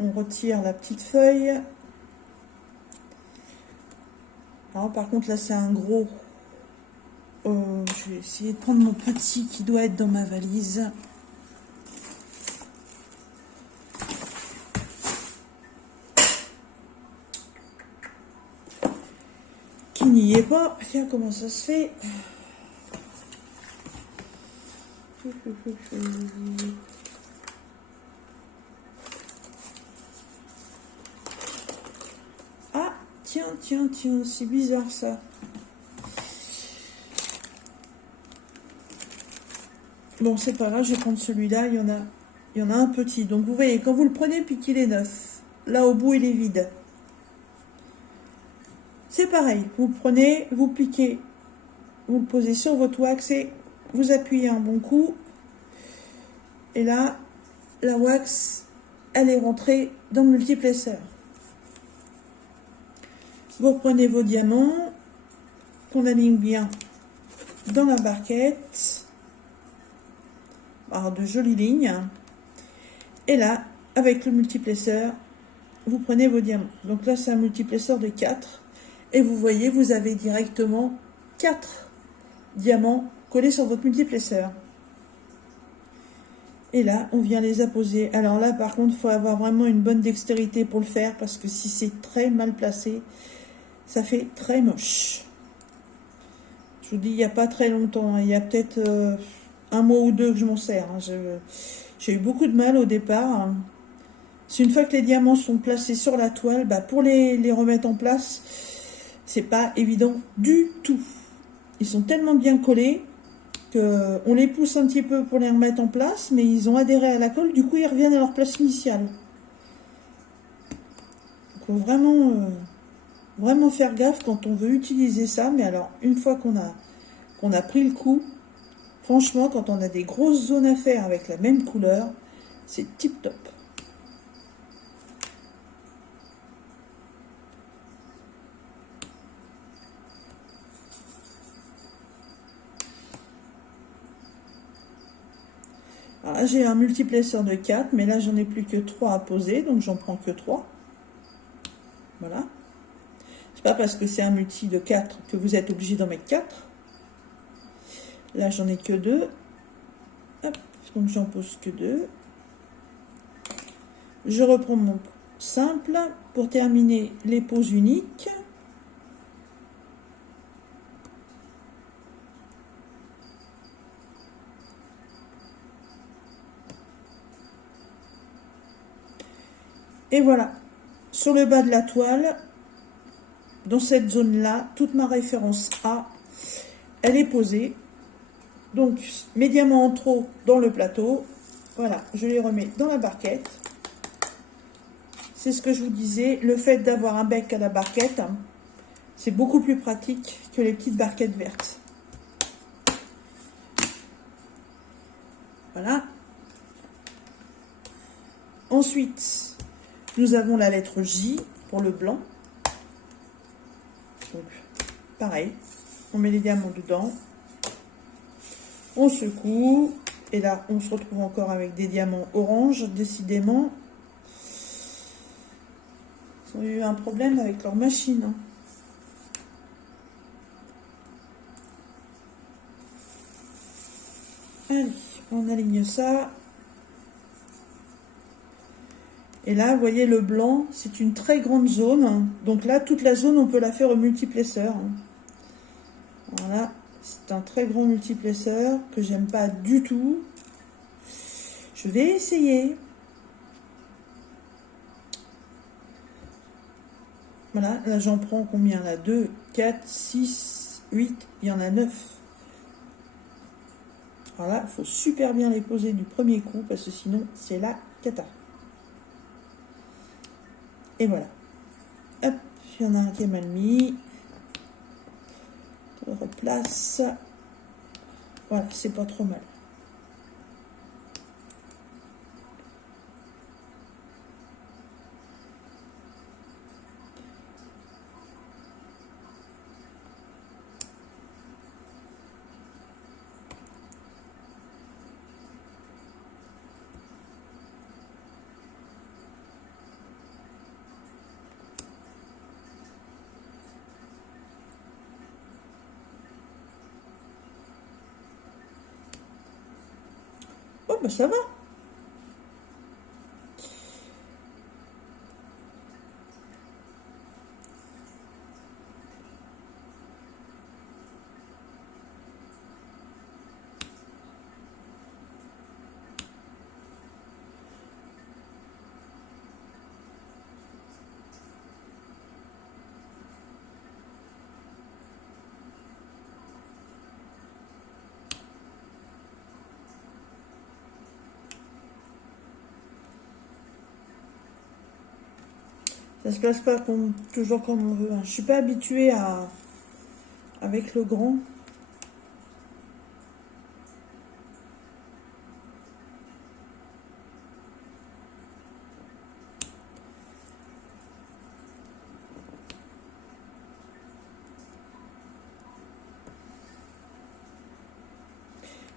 on retire la petite feuille. Alors, par contre, là, c'est un gros. Je vais essayer de prendre mon petit qui doit être dans ma valise. Qui n'y est pas. Tiens, comment ça se fait? Ah, tiens, c'est bizarre ça. Bon, c'est pas grave, je vais prendre celui-là, il y en a un petit. Donc vous voyez, quand vous le prenez puis qu'il est neuf, là au bout il est vide. C'est pareil, vous le prenez, vous piquez, vous le posez sur votre wax et vous appuyez un bon coup. Et là, la wax, elle est rentrée dans le multiplesseur. Vous reprenez vos diamants, qu'on aligne bien dans la barquette. Alors, de jolies lignes. Et là, avec le multiplesseur, vous prenez vos diamants. Donc là, c'est un multiplesseur de 4. Et vous voyez, vous avez directement 4 diamants collés sur votre multiplesseur. Et là, on vient les apposer. Alors là, par contre, il faut avoir vraiment une bonne dextérité pour le faire, parce que si c'est très mal placé, ça fait très moche. Je vous dis, il n'y a pas très longtemps, hein, il y a peut-être un mois ou deux que je m'en sers. Hein. J'ai eu beaucoup de mal au départ. Hein. C'est une fois que les diamants sont placés sur la toile, bah, pour les remettre en place, c'est pas évident du tout. Ils sont tellement bien collés qu'on les pousse un petit peu pour les remettre en place, mais ils ont adhéré à la colle, du coup ils reviennent à leur place initiale. Il faut vraiment vraiment faire gaffe quand on veut utiliser ça. Mais alors, une fois qu'on a pris le coup, franchement, quand on a des grosses zones à faire avec la même couleur, c'est tip top. Alors là, j'ai un multiplesseur de 4, mais là, j'en ai plus que 3 à poser, donc j'en prends que 3. Voilà. C'est pas parce que c'est un multi de 4 que vous êtes obligé d'en mettre 4. Là, j'en ai que 2. Hop, donc j'en pose que 2. Je reprends mon simple pour terminer les poses uniques. Et voilà, sur le bas de la toile, dans cette zone-là, toute ma référence A, elle est posée. Donc, mes diamants en trop dans le plateau. Voilà, je les remets dans la barquette. C'est ce que je vous disais, le fait d'avoir un bec à la barquette, c'est beaucoup plus pratique que les petites barquettes vertes. Voilà. Ensuite, nous avons la lettre J pour le blanc. Donc, pareil, on met les diamants dedans. On secoue. Et là, on se retrouve encore avec des diamants orange, décidément. Ils ont eu un problème avec leur machine. Hein. Allez, on aligne ça. Et là, vous voyez, le blanc, c'est une très grande zone. Donc là, toute la zone, on peut la faire au multiplesseur. Voilà, c'est un très grand multiplesseur que j'aime pas du tout. Je vais essayer. Voilà, là, j'en prends combien là? 2, 4, 6, 8, il y en a 9. Alors là, il faut super bien les poser du premier coup parce que sinon, c'est la cata. Et voilà. Hop, il y en a un qui est mal mis. Je le replace. Voilà, c'est pas trop mal. Oh, bah ça va. Ça se passe pas toujours comme on veut. Je suis pas habituée avec le grand.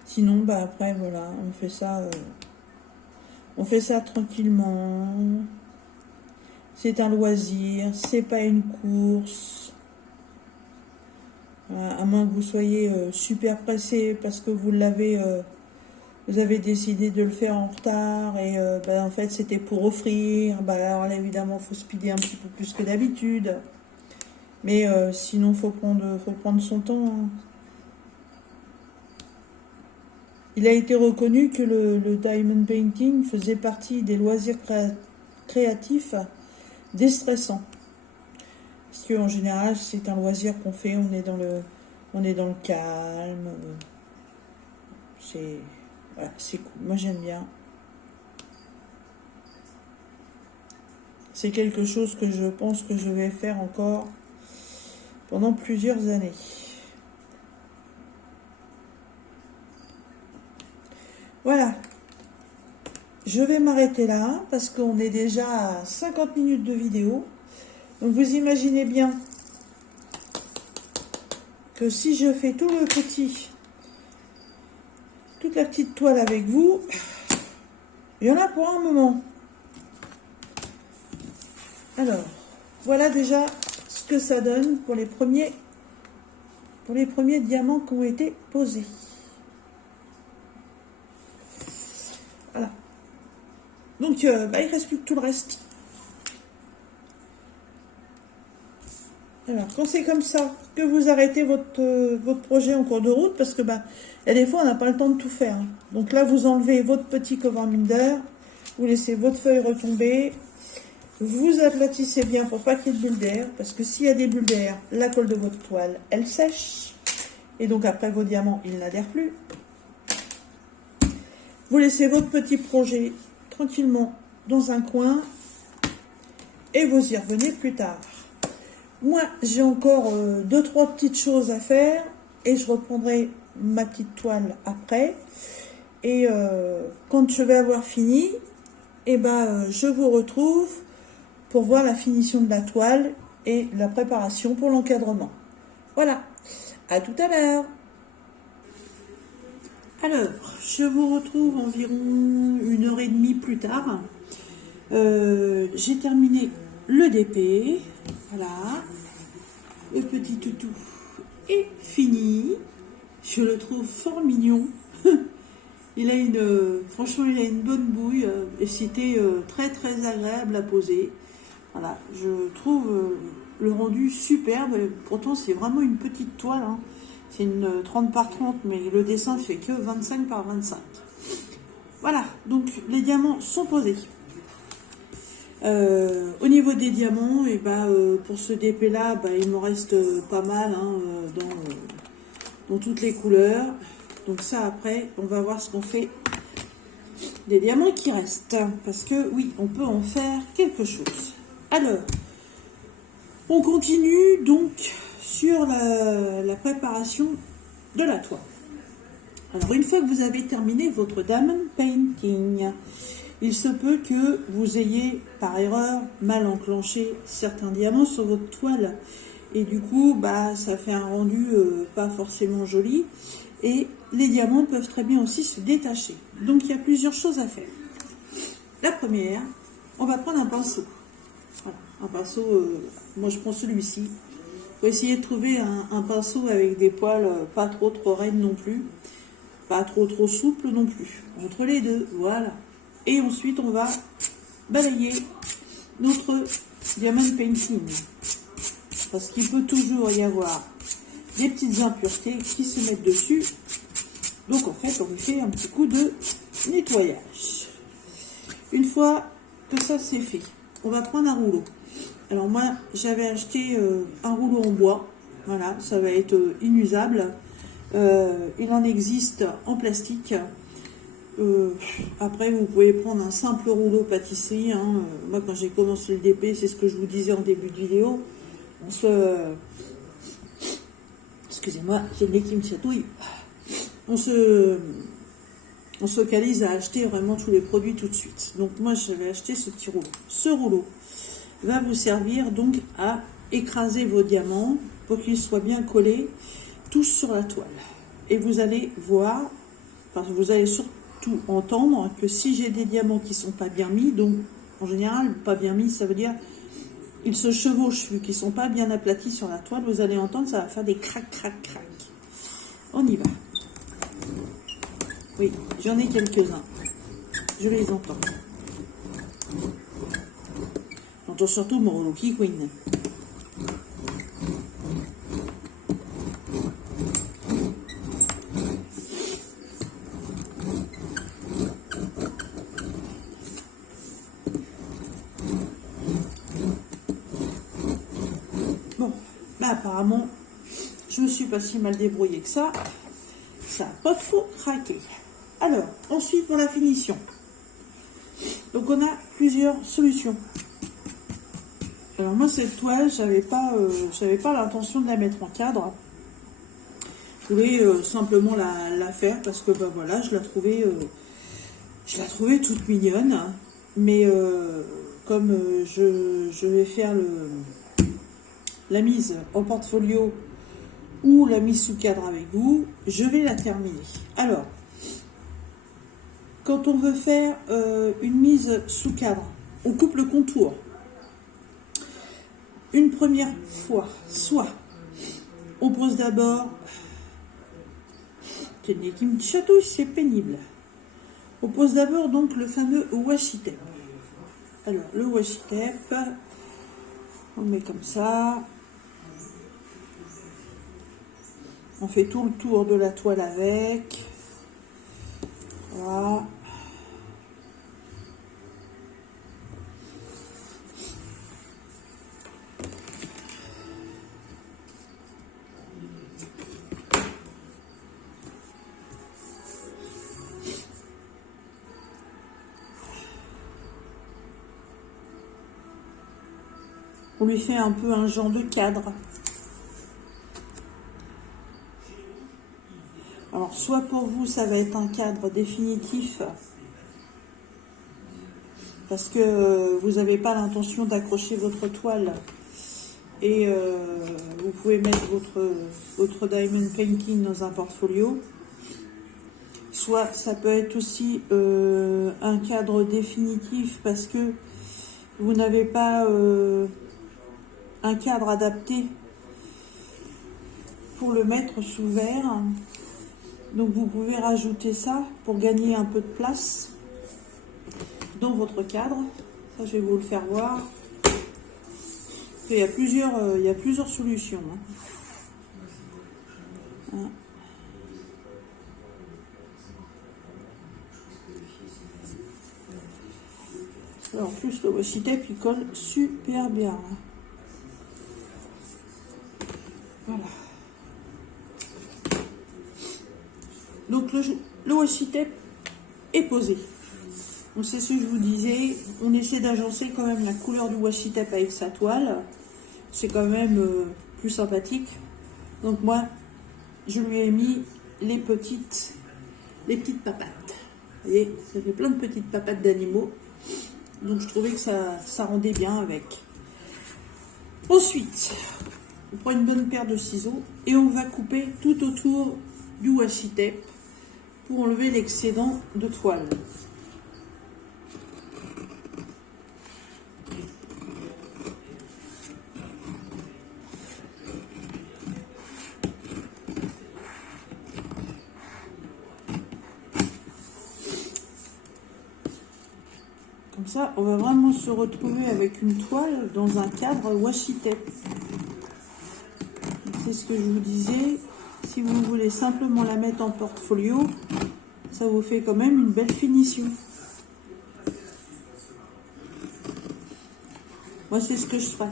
Sinon, bah après, voilà, on fait ça tranquillement. C'est un loisir, c'est pas une course. Voilà, à moins que vous soyez super pressé parce que vous avez décidé de le faire en retard et bah, en fait c'était pour offrir. Bah, alors là, évidemment, il faut speeder un petit peu plus que d'habitude. Mais sinon, faut prendre son temps. Hein. Il a été reconnu que le diamond painting faisait partie des loisirs créatifs déstressants. Parce qu'en général, c'est un loisir qu'on fait, on est dans le calme. C'est cool. Moi, j'aime bien. C'est quelque chose que je pense que je vais faire encore pendant plusieurs années. Voilà. Je vais m'arrêter là parce qu'on est déjà à 50 minutes de vidéo. Donc vous imaginez bien que si je fais tout le petit, toute la petite toile avec vous, il y en a pour un moment. Alors, voilà déjà ce que ça donne pour les premiers diamants qui ont été posés. Voilà. Donc, il ne reste plus que tout le reste. Alors, quand c'est comme ça, que vous arrêtez votre projet en cours de route, parce que il y a des fois, on n'a pas le temps de tout faire. Hein. Donc là, vous enlevez votre petit cover Minder, vous laissez votre feuille retomber, vous aplatissez bien pour pas qu'il y ait de bulles d'air, parce que s'il y a des bulles d'air, la colle de votre toile, elle sèche, et donc après vos diamants, ils n'adhèrent plus. Vous laissez votre petit projet tranquillement dans un coin, et vous y revenez plus tard. Moi, j'ai encore 2-3 petites choses à faire et je reprendrai ma petite toile après. Et quand je vais avoir fini, je vous retrouve pour voir la finition de la toile et la préparation pour l'encadrement. Voilà, à tout à l'heure. Alors, je vous retrouve environ 1h30 plus tard. J'ai terminé le DP. Voilà, le petit toutou est fini. Je le trouve fort mignon. Franchement, il a une bonne bouille et c'était très très agréable à poser. Voilà, je trouve le rendu superbe. Pourtant, c'est vraiment une petite toile. Hein. C'est une 30 par 30, mais le dessin fait que 25 par 25. Voilà, donc les diamants sont posés. Au niveau des diamants, pour ce DP là, il me reste pas mal dans toutes les couleurs. Donc ça, après, on va voir ce qu'on fait des diamants qui restent. Parce que oui, on peut en faire quelque chose. Alors, on continue donc sur la préparation de la toile. Alors, une fois que vous avez terminé votre diamond painting, il se peut que vous ayez par erreur mal enclenché certains diamants sur votre toile. Et du coup, ça fait un rendu pas forcément joli. Et les diamants peuvent très bien aussi se détacher. Donc, il y a plusieurs choses à faire. La première, on va prendre un pinceau. Voilà, un pinceau, moi je prends celui-ci. Il faut essayer de trouver un pinceau avec des poils pas trop raides non plus. Pas trop souples non plus. Entre les deux, voilà. Et ensuite, on va balayer notre diamond painting. Parce qu'il peut toujours y avoir des petites impuretés qui se mettent dessus. Donc, en fait, on fait un petit coup de nettoyage. Une fois que ça c'est fait, on va prendre un rouleau. Alors, moi, j'avais acheté un rouleau en bois. Voilà, ça va être inusable. Il en existe en plastique. Après, vous pouvez prendre un simple rouleau pâtisserie. Hein. Moi, quand j'ai commencé le DP, c'est ce que je vous disais en début de vidéo. Excusez-moi, j'ai le nez qui me chatouille. On se focalise à acheter vraiment tous les produits tout de suite. Donc, moi, j'avais acheté ce petit rouleau. Ce rouleau va vous servir donc à écraser vos diamants pour qu'ils soient bien collés tous sur la toile. Et vous allez voir, vous allez surtout entendre que si j'ai des diamants qui sont pas bien mis, donc en général pas bien mis, ça veut dire ils se chevauchent vu qu'ils sont pas bien aplatis sur la toile, vous allez entendre, ça va faire des crac crac crac. On y va. Oui, j'en ai quelques-uns, je les entends. J'entends surtout mon rouleau qui couine. Apparemment, je me suis pas si mal débrouillée que ça. Ça n'a pas trop craqué. Alors, ensuite pour la finition. Donc on a plusieurs solutions. Alors moi cette toile, j'avais pas l'intention de la mettre en cadre. Je voulais simplement la faire parce que bah voilà, je la trouvais toute mignonne. Mais comme je vais faire la mise en portfolio ou la mise sous cadre avec vous, je vais la terminer. Alors, quand on veut faire une mise sous cadre, on coupe le contour. Une première fois, soit on pose d'abord, tenez qui me chatouille, c'est pénible. On pose d'abord donc le fameux washi tape. Alors le washi tape, on le met comme ça. On fait tout le tour de la toile avec. Voilà. On lui fait un peu un genre de cadre. Alors, soit pour vous, ça va être un cadre définitif, parce que vous n'avez pas l'intention d'accrocher votre toile, et vous pouvez mettre votre diamond painting dans un portfolio. Soit ça peut être aussi un cadre définitif, parce que vous n'avez pas un cadre adapté pour le mettre sous verre. Donc vous pouvez rajouter ça pour gagner un peu de place dans votre cadre. Ça, je vais vous le faire voir. Il y a plusieurs solutions. Hein. Alors, en plus, le washi tape, il colle super bien. Voilà. Donc le washi tape est posé. Donc c'est ce que je vous disais, on essaie d'agencer quand même la couleur du washi tape avec sa toile. C'est quand même plus sympathique. Donc moi, je lui ai mis les petites papates. Vous voyez, ça fait plein de petites papates d'animaux. Donc je trouvais que ça rendait bien avec. Ensuite, on prend une bonne paire de ciseaux et on va couper tout autour du washi tape pour enlever l'excédent de toile. Comme ça, on va vraiment se retrouver avec une toile dans un cadre washi tape. C'est ce que je vous disais. Si vous voulez simplement la mettre en portfolio, ça vous fait quand même une belle finition. Moi, c'est ce que je ferai.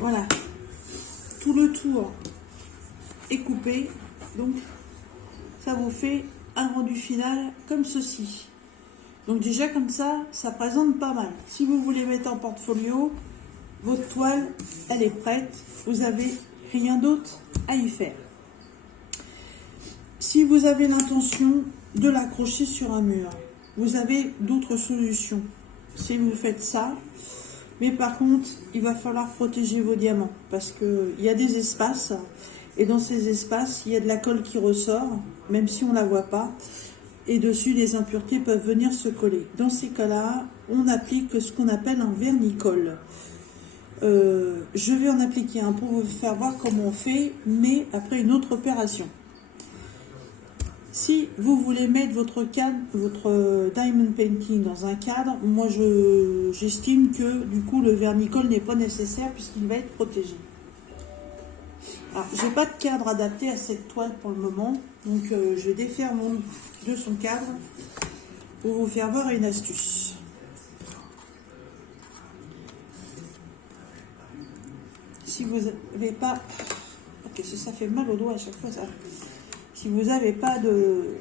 Voilà, tout le tour est coupé, donc ça vous fait un rendu final comme ceci. Donc déjà comme ça présente pas mal. Si vous voulez mettre en portfolio, votre toile, elle est prête, vous n'avez rien d'autre à y faire. Si vous avez l'intention de l'accrocher sur un mur, vous avez d'autres solutions. Si vous faites ça, mais par contre, il va falloir protéger vos diamants parce qu'il y a des espaces et dans ces espaces, il y a de la colle qui ressort, même si on ne la voit pas. Et dessus, les impuretés peuvent venir se coller. Dans ces cas-là, on applique ce qu'on appelle un vernis-colle. Je vais en appliquer un pour vous faire voir comment on fait, mais après une autre opération. Si vous voulez mettre votre diamond painting dans un cadre, moi j'estime que du coup le vernis-colle n'est pas nécessaire puisqu'il va être protégé. Alors, j'ai pas de cadre adapté à cette toile pour le moment, donc je vais défaire de son cadre pour vous faire voir une astuce. Si vous n'avez pas... Ok, ça fait mal au doigt à chaque fois, ça. Si vous n'avez pas de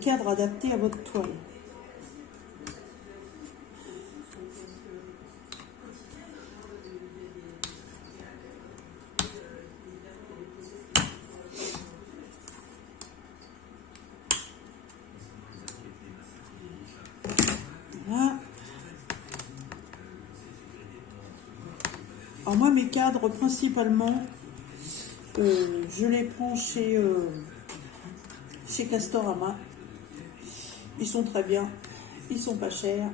cadre adapté à votre toile. Voilà. Alors moi, mes cadres, principalement, je les prends chez Castorama. Ils sont très bien, ils sont pas chers.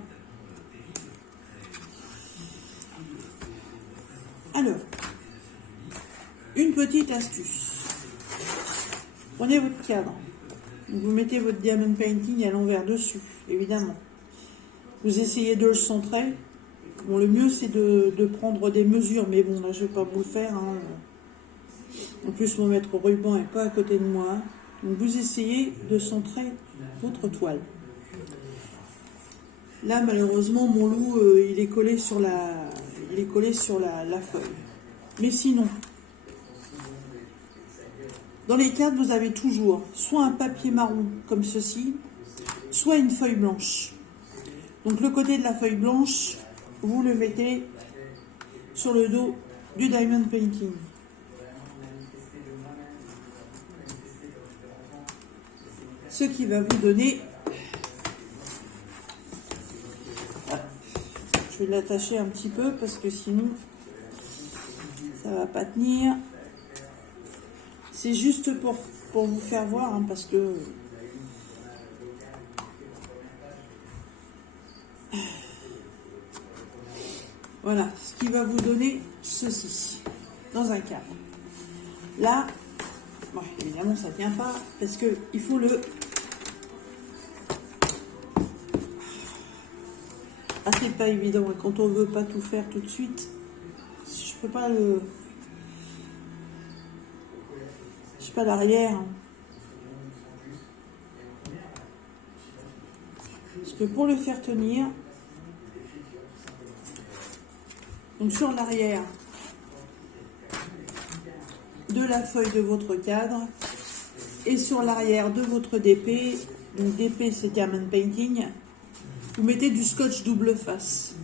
Alors, une petite astuce. Prenez votre cadre. Vous mettez votre diamond painting à l'envers dessus, évidemment. Vous essayez de le centrer. Bon, le mieux, c'est de prendre des mesures, mais bon, là, je ne vais pas vous le faire. Hein. En plus, mon maître ruban n'est pas à côté de moi. Donc, vous essayez de centrer votre toile. Là, malheureusement, mon loup, il est collé sur la feuille. Mais sinon, dans les cadres, vous avez toujours soit un papier marron comme ceci, soit une feuille blanche. Donc, le côté de la feuille blanche, vous le mettez sur le dos du diamond painting. Ce qui va vous donner... Je vais l'attacher un petit peu parce que sinon ça va pas tenir. C'est juste pour vous faire voir, hein, parce que voilà ce qui va vous donner ceci dans un cadre. Là, bon, évidemment ça tient pas parce que il faut le... Ah, c'est pas évident, quand on veut pas tout faire tout de suite, je peux pas le... Je sais pas l'arrière. Parce que pour le faire tenir, donc sur l'arrière de la feuille de votre cadre et sur l'arrière de votre DP, donc DP c'est diamond painting, vous mettez du scotch double face.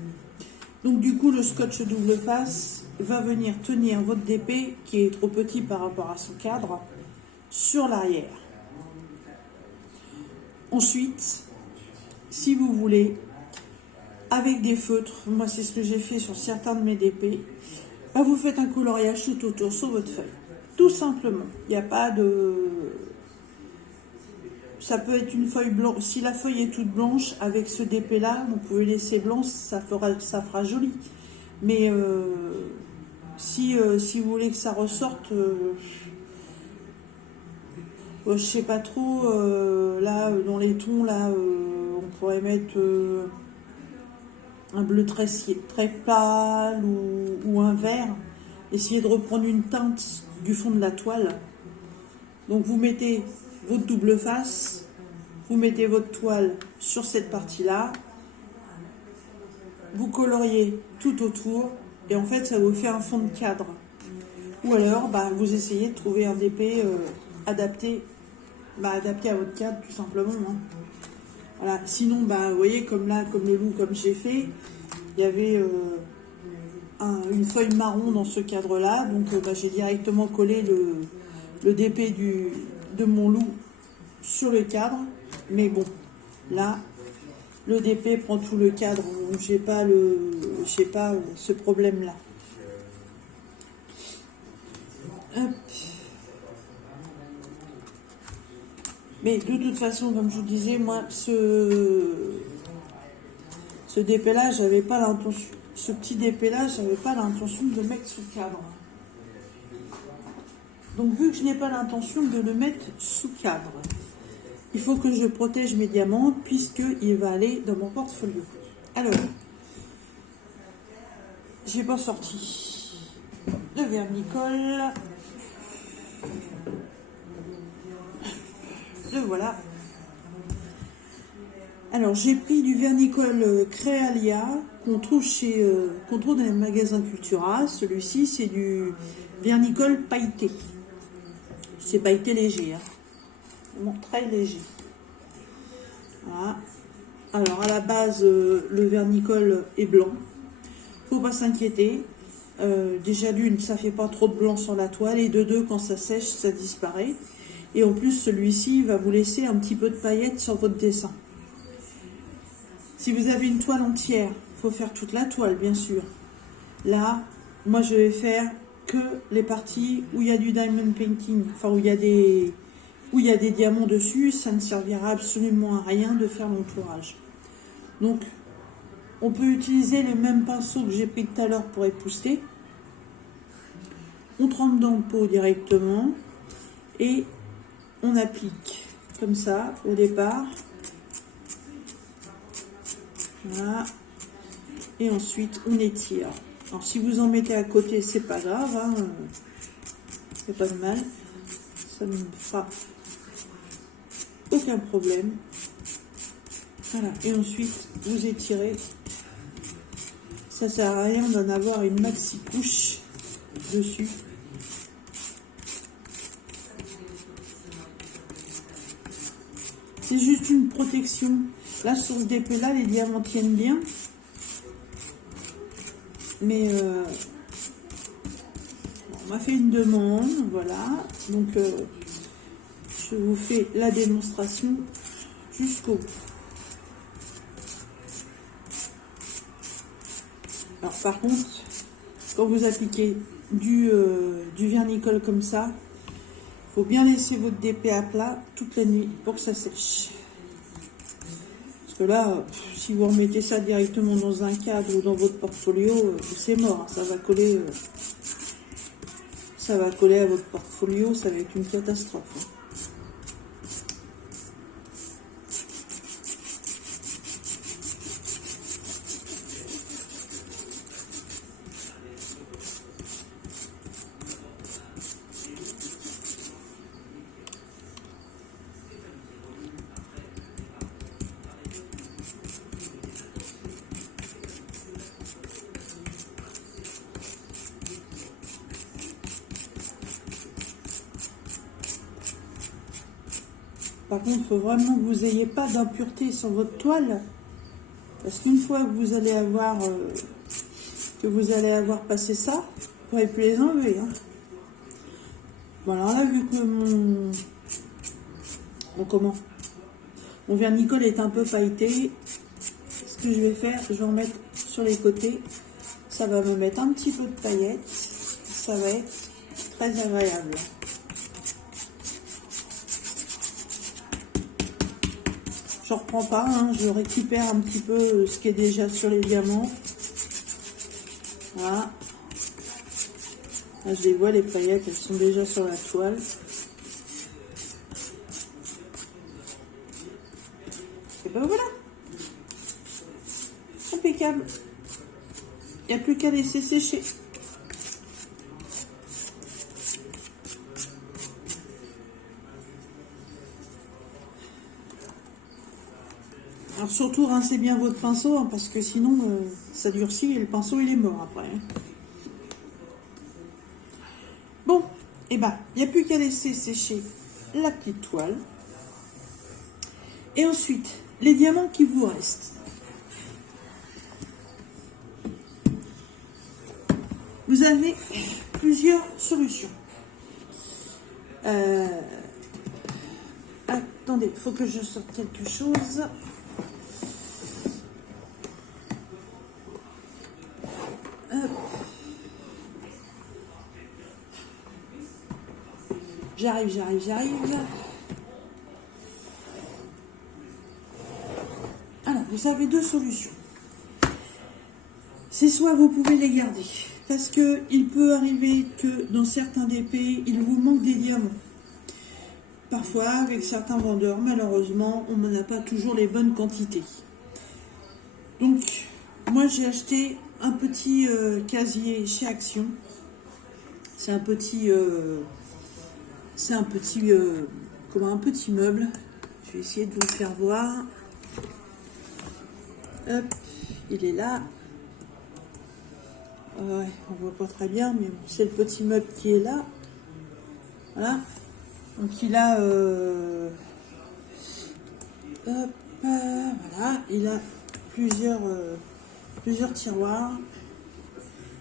Donc du coup, le scotch double face va venir tenir votre DP, qui est trop petit par rapport à son cadre, sur l'arrière. Ensuite, si vous voulez, avec des feutres, moi c'est ce que j'ai fait sur certains de mes DP, bah, vous faites un coloriage tout autour sur votre feuille. Tout simplement. Il n'y a pas de... Ça peut être une feuille blanche. Si la feuille est toute blanche, avec ce DP là, vous pouvez laisser blanc, ça fera joli. Mais si vous voulez que ça ressorte, je sais pas trop, là dans les tons, là, on pourrait mettre un bleu très pâle ou un vert. Essayez de reprendre une teinte du fond de la toile. Donc vous mettez votre double face, vous mettez votre toile sur cette partie-là, vous coloriez tout autour et en fait ça vous fait un fond de cadre. Ou alors vous essayez de trouver un DP adapté à votre cadre tout simplement. Hein. Voilà. Sinon, vous voyez, comme là, comme le loup, comme j'ai fait, il y avait une feuille marron dans ce cadre-là, donc j'ai directement collé le DP de mon loup sur le cadre, mais bon, là, le DP prend tout le cadre, donc j'ai pas ce problème-là. Hop. Mais de toute façon, comme je vous disais, moi, ce DP-là, j'avais pas l'intention, ce petit DP-là, j'avais pas l'intention de le mettre sous cadre. Donc, vu que je n'ai pas l'intention de le mettre sous cadre, il faut que je protège mes diamants puisqu'il va aller dans mon portfolio. Alors, j'ai pas sorti de vernis-colle. Le voilà. Alors, j'ai pris du vernicole Créalia qu'on trouve qu'on trouve dans les magasins Cultura. Celui-ci, c'est du vernicole pailleté. C'est pailleté léger, hein. Vraiment très léger. Voilà. Alors, à la base, le vernicole est blanc. Faut pas s'inquiéter. Déjà d'une, ça fait pas trop de blanc sur la toile, et de deux, quand ça sèche, ça disparaît. Et en plus, celui-ci va vous laisser un petit peu de paillettes sur votre dessin. Si vous avez une toile entière, il faut faire toute la toile, bien sûr. Là, moi, je vais faire que les parties où il y a du diamond painting, enfin où il y a des diamants dessus. Ça ne servira absolument à rien de faire l'entourage. Donc, on peut utiliser le même pinceau que j'ai pris tout à l'heure pour épousseter. On trempe dans le pot directement et on applique comme ça au départ. Voilà. Et ensuite on étire. Alors si vous en mettez à côté, c'est pas grave, hein, c'est pas de mal, ça ne fera aucun problème. Voilà. Et ensuite vous étirez. Ça sert à rien d'en avoir une maxi couche dessus. C'est juste une protection. Là, sur ce DP-là, les diamants tiennent bien. Mais on m'a fait une demande, voilà. Donc, je vous fais la démonstration jusqu'au bout. Alors, par contre, quand vous appliquez du vernicole comme ça, il faut bien laisser votre DP à plat toute la nuit pour que ça sèche. Parce que là, si vous remettez ça directement dans un cadre ou dans votre portfolio, c'est mort. Ça va coller à votre portfolio, ça va être une catastrophe. Par contre, il faut vraiment que vous n'ayez pas d'impureté sur votre toile. Parce qu'une fois que vous allez avoir passé ça, vous ne pourrez plus les enlever. Hein. Bon, alors là, vu que mon vernicole est un peu pailleté, ce que je vais faire, je vais en mettre sur les côtés. Ça va me mettre un petit peu de paillettes. Ça va être très agréable. Je reprends pas, hein, je récupère un petit peu ce qui est déjà sur les diamants. Voilà. Là, je les vois, les paillettes, elles sont déjà sur la toile. Et ben voilà. Impeccable. Il n'y a plus qu'à laisser sécher. Alors surtout rincez bien votre pinceau, hein, parce que sinon ça durcit et le pinceau il est mort après. Hein. Bon, et ben il n'y a plus qu'à laisser sécher la petite toile. Et ensuite, les diamants qui vous restent. Vous avez plusieurs solutions. Attendez, il faut que je sorte quelque chose. J'arrive. Alors, vous avez deux solutions. C'est soit vous pouvez les garder, parce que il peut arriver que dans certains DP, il vous manque des diamants. Parfois, avec certains vendeurs, malheureusement, on n'en a pas toujours les bonnes quantités. Donc, moi j'ai acheté un petit casier chez Action. C'est un petit meuble. Je vais essayer de vous le faire voir. Hop, il est là. Ouais, on voit pas très bien, mais bon, c'est le petit meuble qui est là. Voilà. Donc il a hop, voilà, il a plusieurs tiroirs.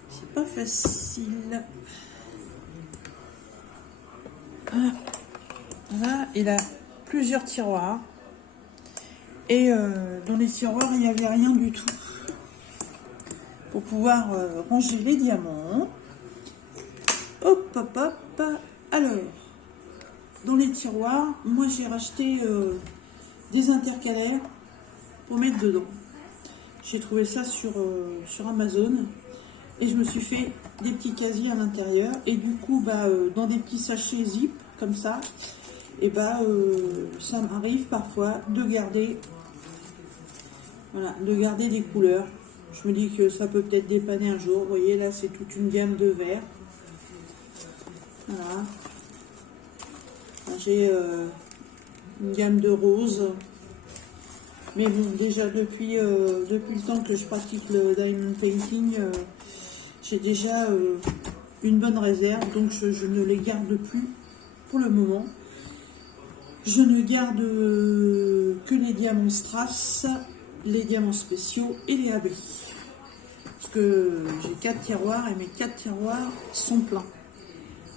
C'est pas facile. Voilà, il a plusieurs tiroirs. Et dans les tiroirs, il n'y avait rien du tout. Pour pouvoir ranger les diamants. Hop, hop, hop. Alors, dans les tiroirs, moi j'ai racheté des intercalaires pour mettre dedans. J'ai trouvé ça sur Amazon. Et je me suis fait des petits casiers à l'intérieur. Et du coup, dans des petits sachets zip, comme ça, et ça m'arrive parfois de garder, voilà, des couleurs. Je me dis que ça peut peut-être dépanner un jour. Vous voyez, là, c'est toute une gamme de verts. Voilà. J'ai une gamme de roses. Mais bon, déjà, depuis le temps que je pratique le diamond painting, j'ai déjà une bonne réserve. Donc, je ne les garde plus pour le moment. Je ne garde que les diamants strass, les diamants spéciaux et les abris. Parce que j'ai 4 tiroirs et mes 4 tiroirs sont pleins.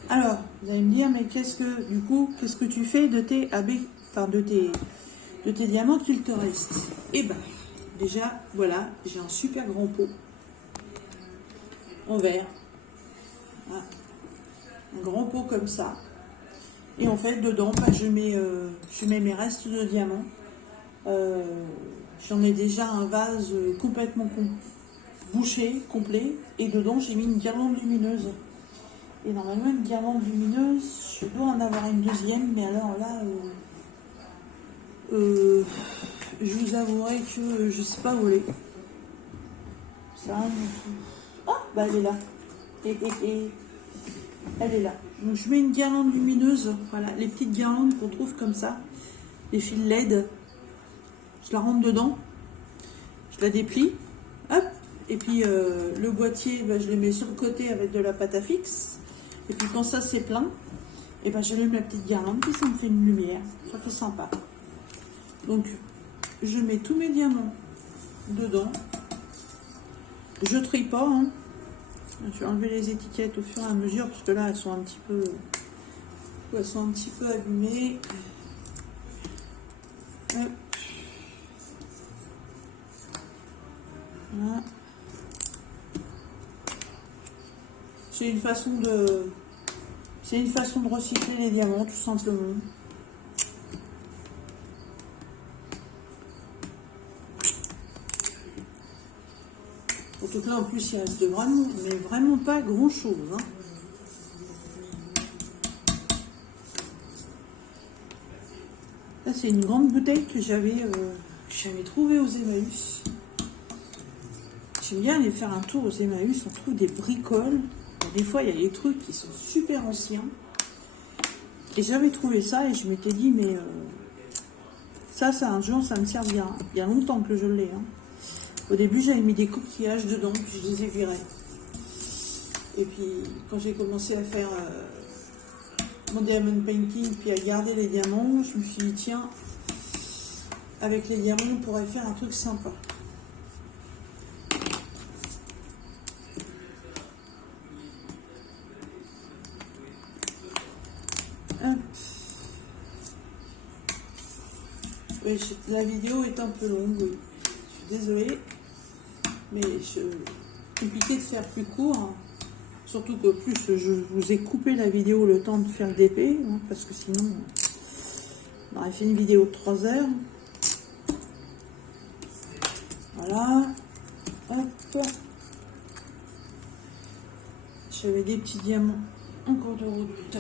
Alors, vous allez me dire, mais qu'est-ce que tu fais de tes abris, enfin de tes diamants qu'il te reste? Eh ben, déjà, voilà, j'ai un super grand pot en verre. Voilà. Un grand pot comme ça. Et en fait, dedans, je mets mes restes de diamants. J'en ai déjà un vase complètement bouché, complet. Et dedans, j'ai mis une guirlande lumineuse. Et normalement, une guirlande lumineuse, je dois en avoir une deuxième. Mais alors là, je vous avouerai que je sais pas où elle est. Ça, elle est là. Et elle est là. Donc je mets une guirlande lumineuse, voilà, les petites guirlandes qu'on trouve comme ça, les fils LED. Je la rentre dedans, je la déplie, hop, et puis le boîtier, je le mets sur le côté avec de la pâte à fixe. Et puis quand ça c'est plein, et j'allume la petite guirlande, puis ça me fait une lumière, ça fait sympa. Donc je mets tous mes diamants dedans, je trie pas, hein. Je vais enlever les étiquettes au fur et à mesure parce que là elles sont un petit peu abîmées. Hop. Voilà. C'est une façon de recycler les diamants tout simplement. Donc là en plus il reste vraiment pas grand chose, hein. Là c'est une grande bouteille que j'avais trouvée aux Emmaüs. J'aime bien aller faire un tour aux Emmaüs, on trouve des bricoles. Des fois il y a des trucs qui sont super anciens. Et j'avais trouvé ça et je m'étais dit mais ça un jour ça me servira. Il y a longtemps que je l'ai, hein. Au début, j'avais mis des coquillages dedans, puis je les ai virés. Et puis, quand j'ai commencé à faire mon diamond painting, puis à garder les diamants, je me suis dit, tiens, avec les diamants, on pourrait faire un truc sympa. Hop. Oui, la vidéo est un peu longue, oui. Je suis désolée. Mais c'est compliqué de faire plus court, hein. Surtout que plus je vous ai coupé la vidéo le temps de faire le DP, hein, parce que sinon on aurait fait une vidéo de 3 heures. Voilà, hop, j'avais des petits diamants en cours de route,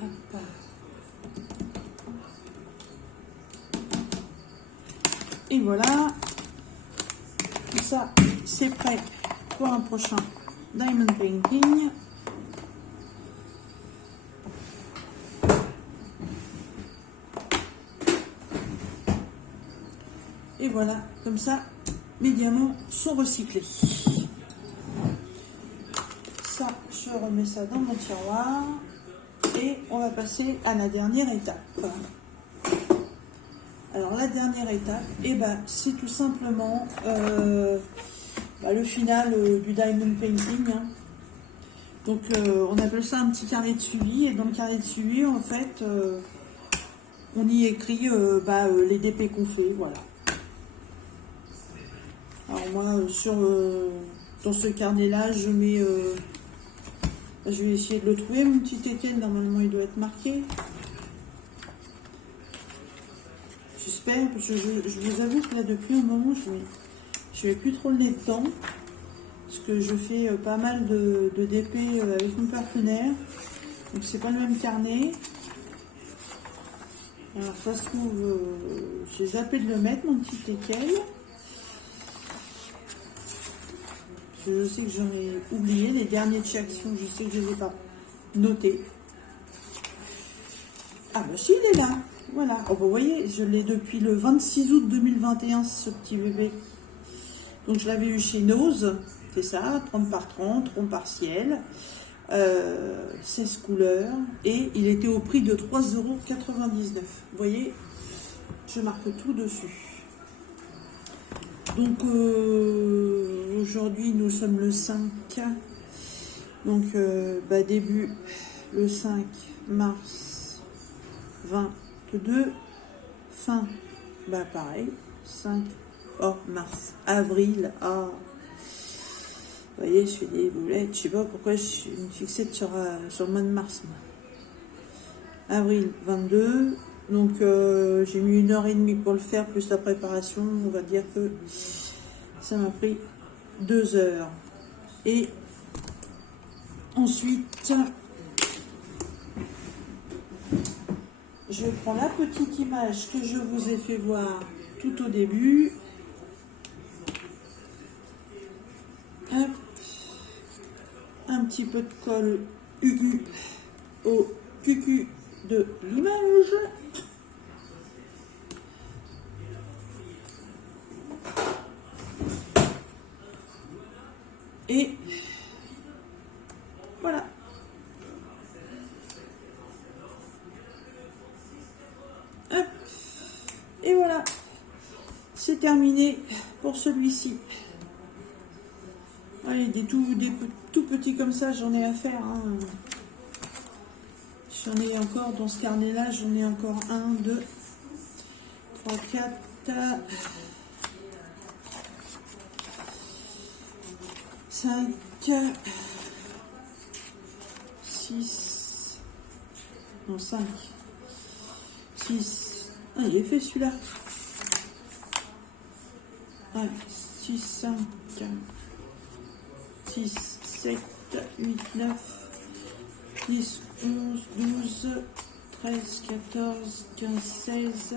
hop. Et voilà. Ça, c'est prêt pour un prochain diamond painting. Et voilà, comme ça, mes diamants sont recyclés. Ça, je remets ça dans mon tiroir. Et on va passer à la dernière étape. Alors la dernière étape, c'est tout simplement le final du diamond painting. Hein. Donc on appelle ça un petit carnet de suivi. Et dans le carnet de suivi, en fait, on y écrit les DP qu'on fait. Voilà. Alors moi, dans ce carnet-là, je mets... je vais essayer de le trouver, mon petit étienne. Normalement, il doit être marqué. J'espère, parce que je vous avoue que là, depuis un moment, je vais plus trop le nez dedans. Parce que je fais pas mal de DP avec mon partenaire. Donc, c'est pas le même carnet. Alors, ça se trouve, j'ai zappé de le mettre, mon petit étienne. Je sais que j'en ai oublié. Les derniers de chez Action, je sais que je ne les ai pas notés. Ah, bah si, il est là. Voilà. Oh, vous voyez, je l'ai depuis le 26 août 2021, ce petit bébé. Donc, je l'avais eu chez Nose. C'est ça, 30 par 30, rond partiel. 16 couleurs. Et il était au prix de 3,99 €. Vous voyez, je marque tout dessus. Donc aujourd'hui nous sommes le 5, donc début le 5 mars 22, fin pareil 5 mars, avril, vous voyez, je fais des boulettes, je sais pas pourquoi je suis fixée sur le mois de mars, moi. Avril 22. Donc j'ai mis 1h30 pour le faire, plus la préparation, on va dire que ça m'a pris 2 heures. Et ensuite, je prends la petite image que je vous ai fait voir tout au début. Hop. Un petit peu de colle UU au QQ de l'image. Et voilà. Hop. Et voilà. C'est terminé pour celui-ci. Allez, des tout petits comme ça, j'en ai à faire. Hein. J'en ai encore dans ce carnet-là, j'en ai encore 1, 2, 3, 4, 5, 6, non 5, 6, ah il est fait celui-là, 6, 5, 6, 7, 8, 9, 10, 11, 12, 13, 14, 15, 16,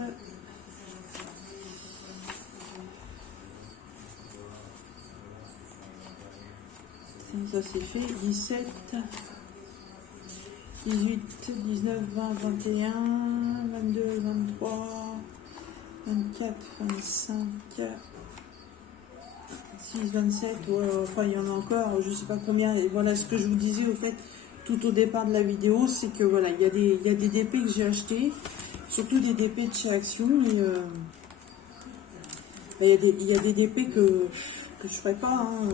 ça c'est fait, 17, 18, 19, 20, 21, 22, 23, 24, 25, 26, 27, enfin il y en a encore, je sais pas combien, et voilà ce que je vous disais au fait, tout au départ de la vidéo, c'est que voilà, il y a des DP que j'ai achetés, surtout des DP de chez Action, et il y a des DP que je ferai pas, hein,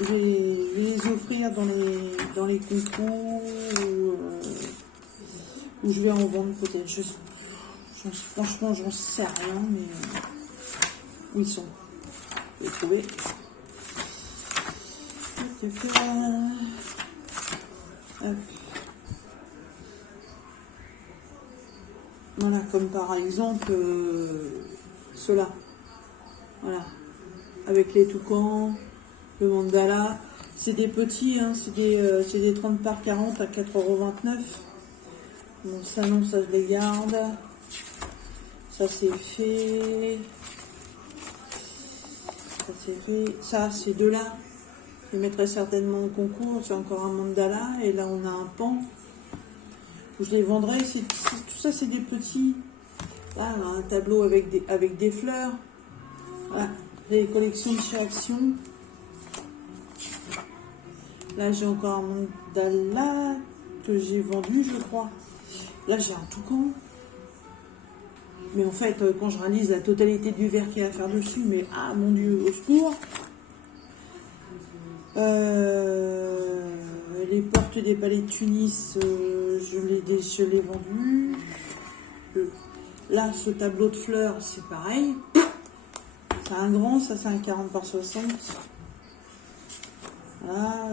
je vais les offrir dans les concours ou je vais en vendre peut-être. Franchement, j'en sais rien, mais où ils sont? Je vais les trouver. Hop. Voilà, comme par exemple ceux-là. Voilà, avec les toucans. Le mandala, c'est des petits, hein, c'est des 30 par 40 à 4,29 €. Bon, ça non, ça je les garde. Ça c'est fait. Ça c'est fait. Ça, ces deux-là, je les mettrai certainement au concours. C'est encore un mandala. Et là, on a un pan. Je les vendrai. Tout ça, c'est des petits. Là, on a un tableau avec des fleurs. Voilà, les collections de chez Action. Là, j'ai encore un mandala que j'ai vendu, je crois. Là, j'ai un toucan. Mais en fait, quand je réalise la totalité du verre qu'il y a à faire dessus, mais ah mon Dieu, au secours. Les portes des palais de Tunis, je l'ai vendu. Là, ce tableau de fleurs, c'est pareil. C'est un grand, ça c'est un 40 par 60. Là,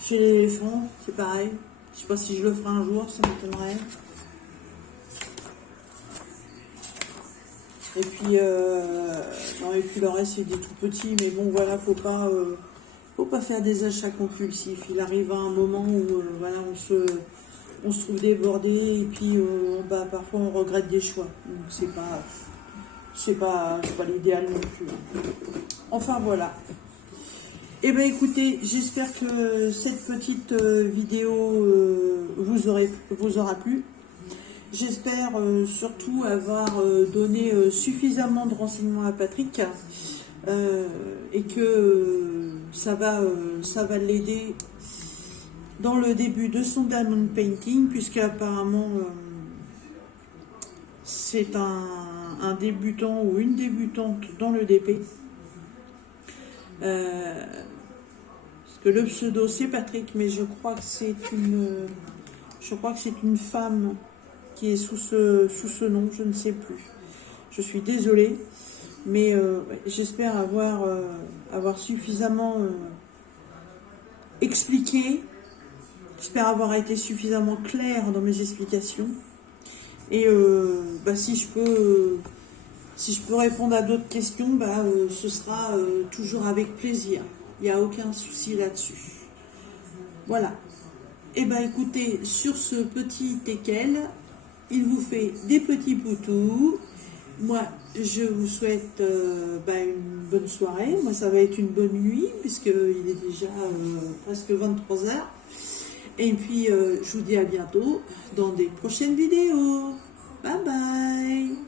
chez l'éléphant, c'est pareil. Je sais pas si je le ferai un jour, ça m'étonnerait. Et puis, non, et puis le reste, c'est des tout petits. Mais bon, voilà, faut pas faire des achats compulsifs. Il arrive à un moment où, voilà, on se trouve débordé et puis, bah, parfois, on regrette des choix. Donc, c'est pas l'idéal non plus. Enfin, voilà. Eh bien, écoutez, j'espère que cette petite vidéo vous aura plu. J'espère surtout avoir donné suffisamment de renseignements à Patrick et que ça va l'aider dans le début de son diamond painting, puisque apparemment c'est un débutant ou une débutante dans le DP. Parce que le pseudo c'est Patrick, mais je crois que c'est une femme qui est sous ce nom, je ne sais plus. Je suis désolée, mais j'espère avoir suffisamment expliqué. J'espère avoir été suffisamment claire dans mes explications. Et bah, si je peux répondre à d'autres questions, bah, ce sera toujours avec plaisir. Il n'y a aucun souci là-dessus. Voilà. Et ben écoutez, sur ce petit teckel, il vous fait des petits poutous. Moi, je vous souhaite une bonne soirée. Moi, ça va être une bonne nuit, puisqu'il est déjà presque 23h. Et puis, je vous dis à bientôt dans des prochaines vidéos. Bye bye.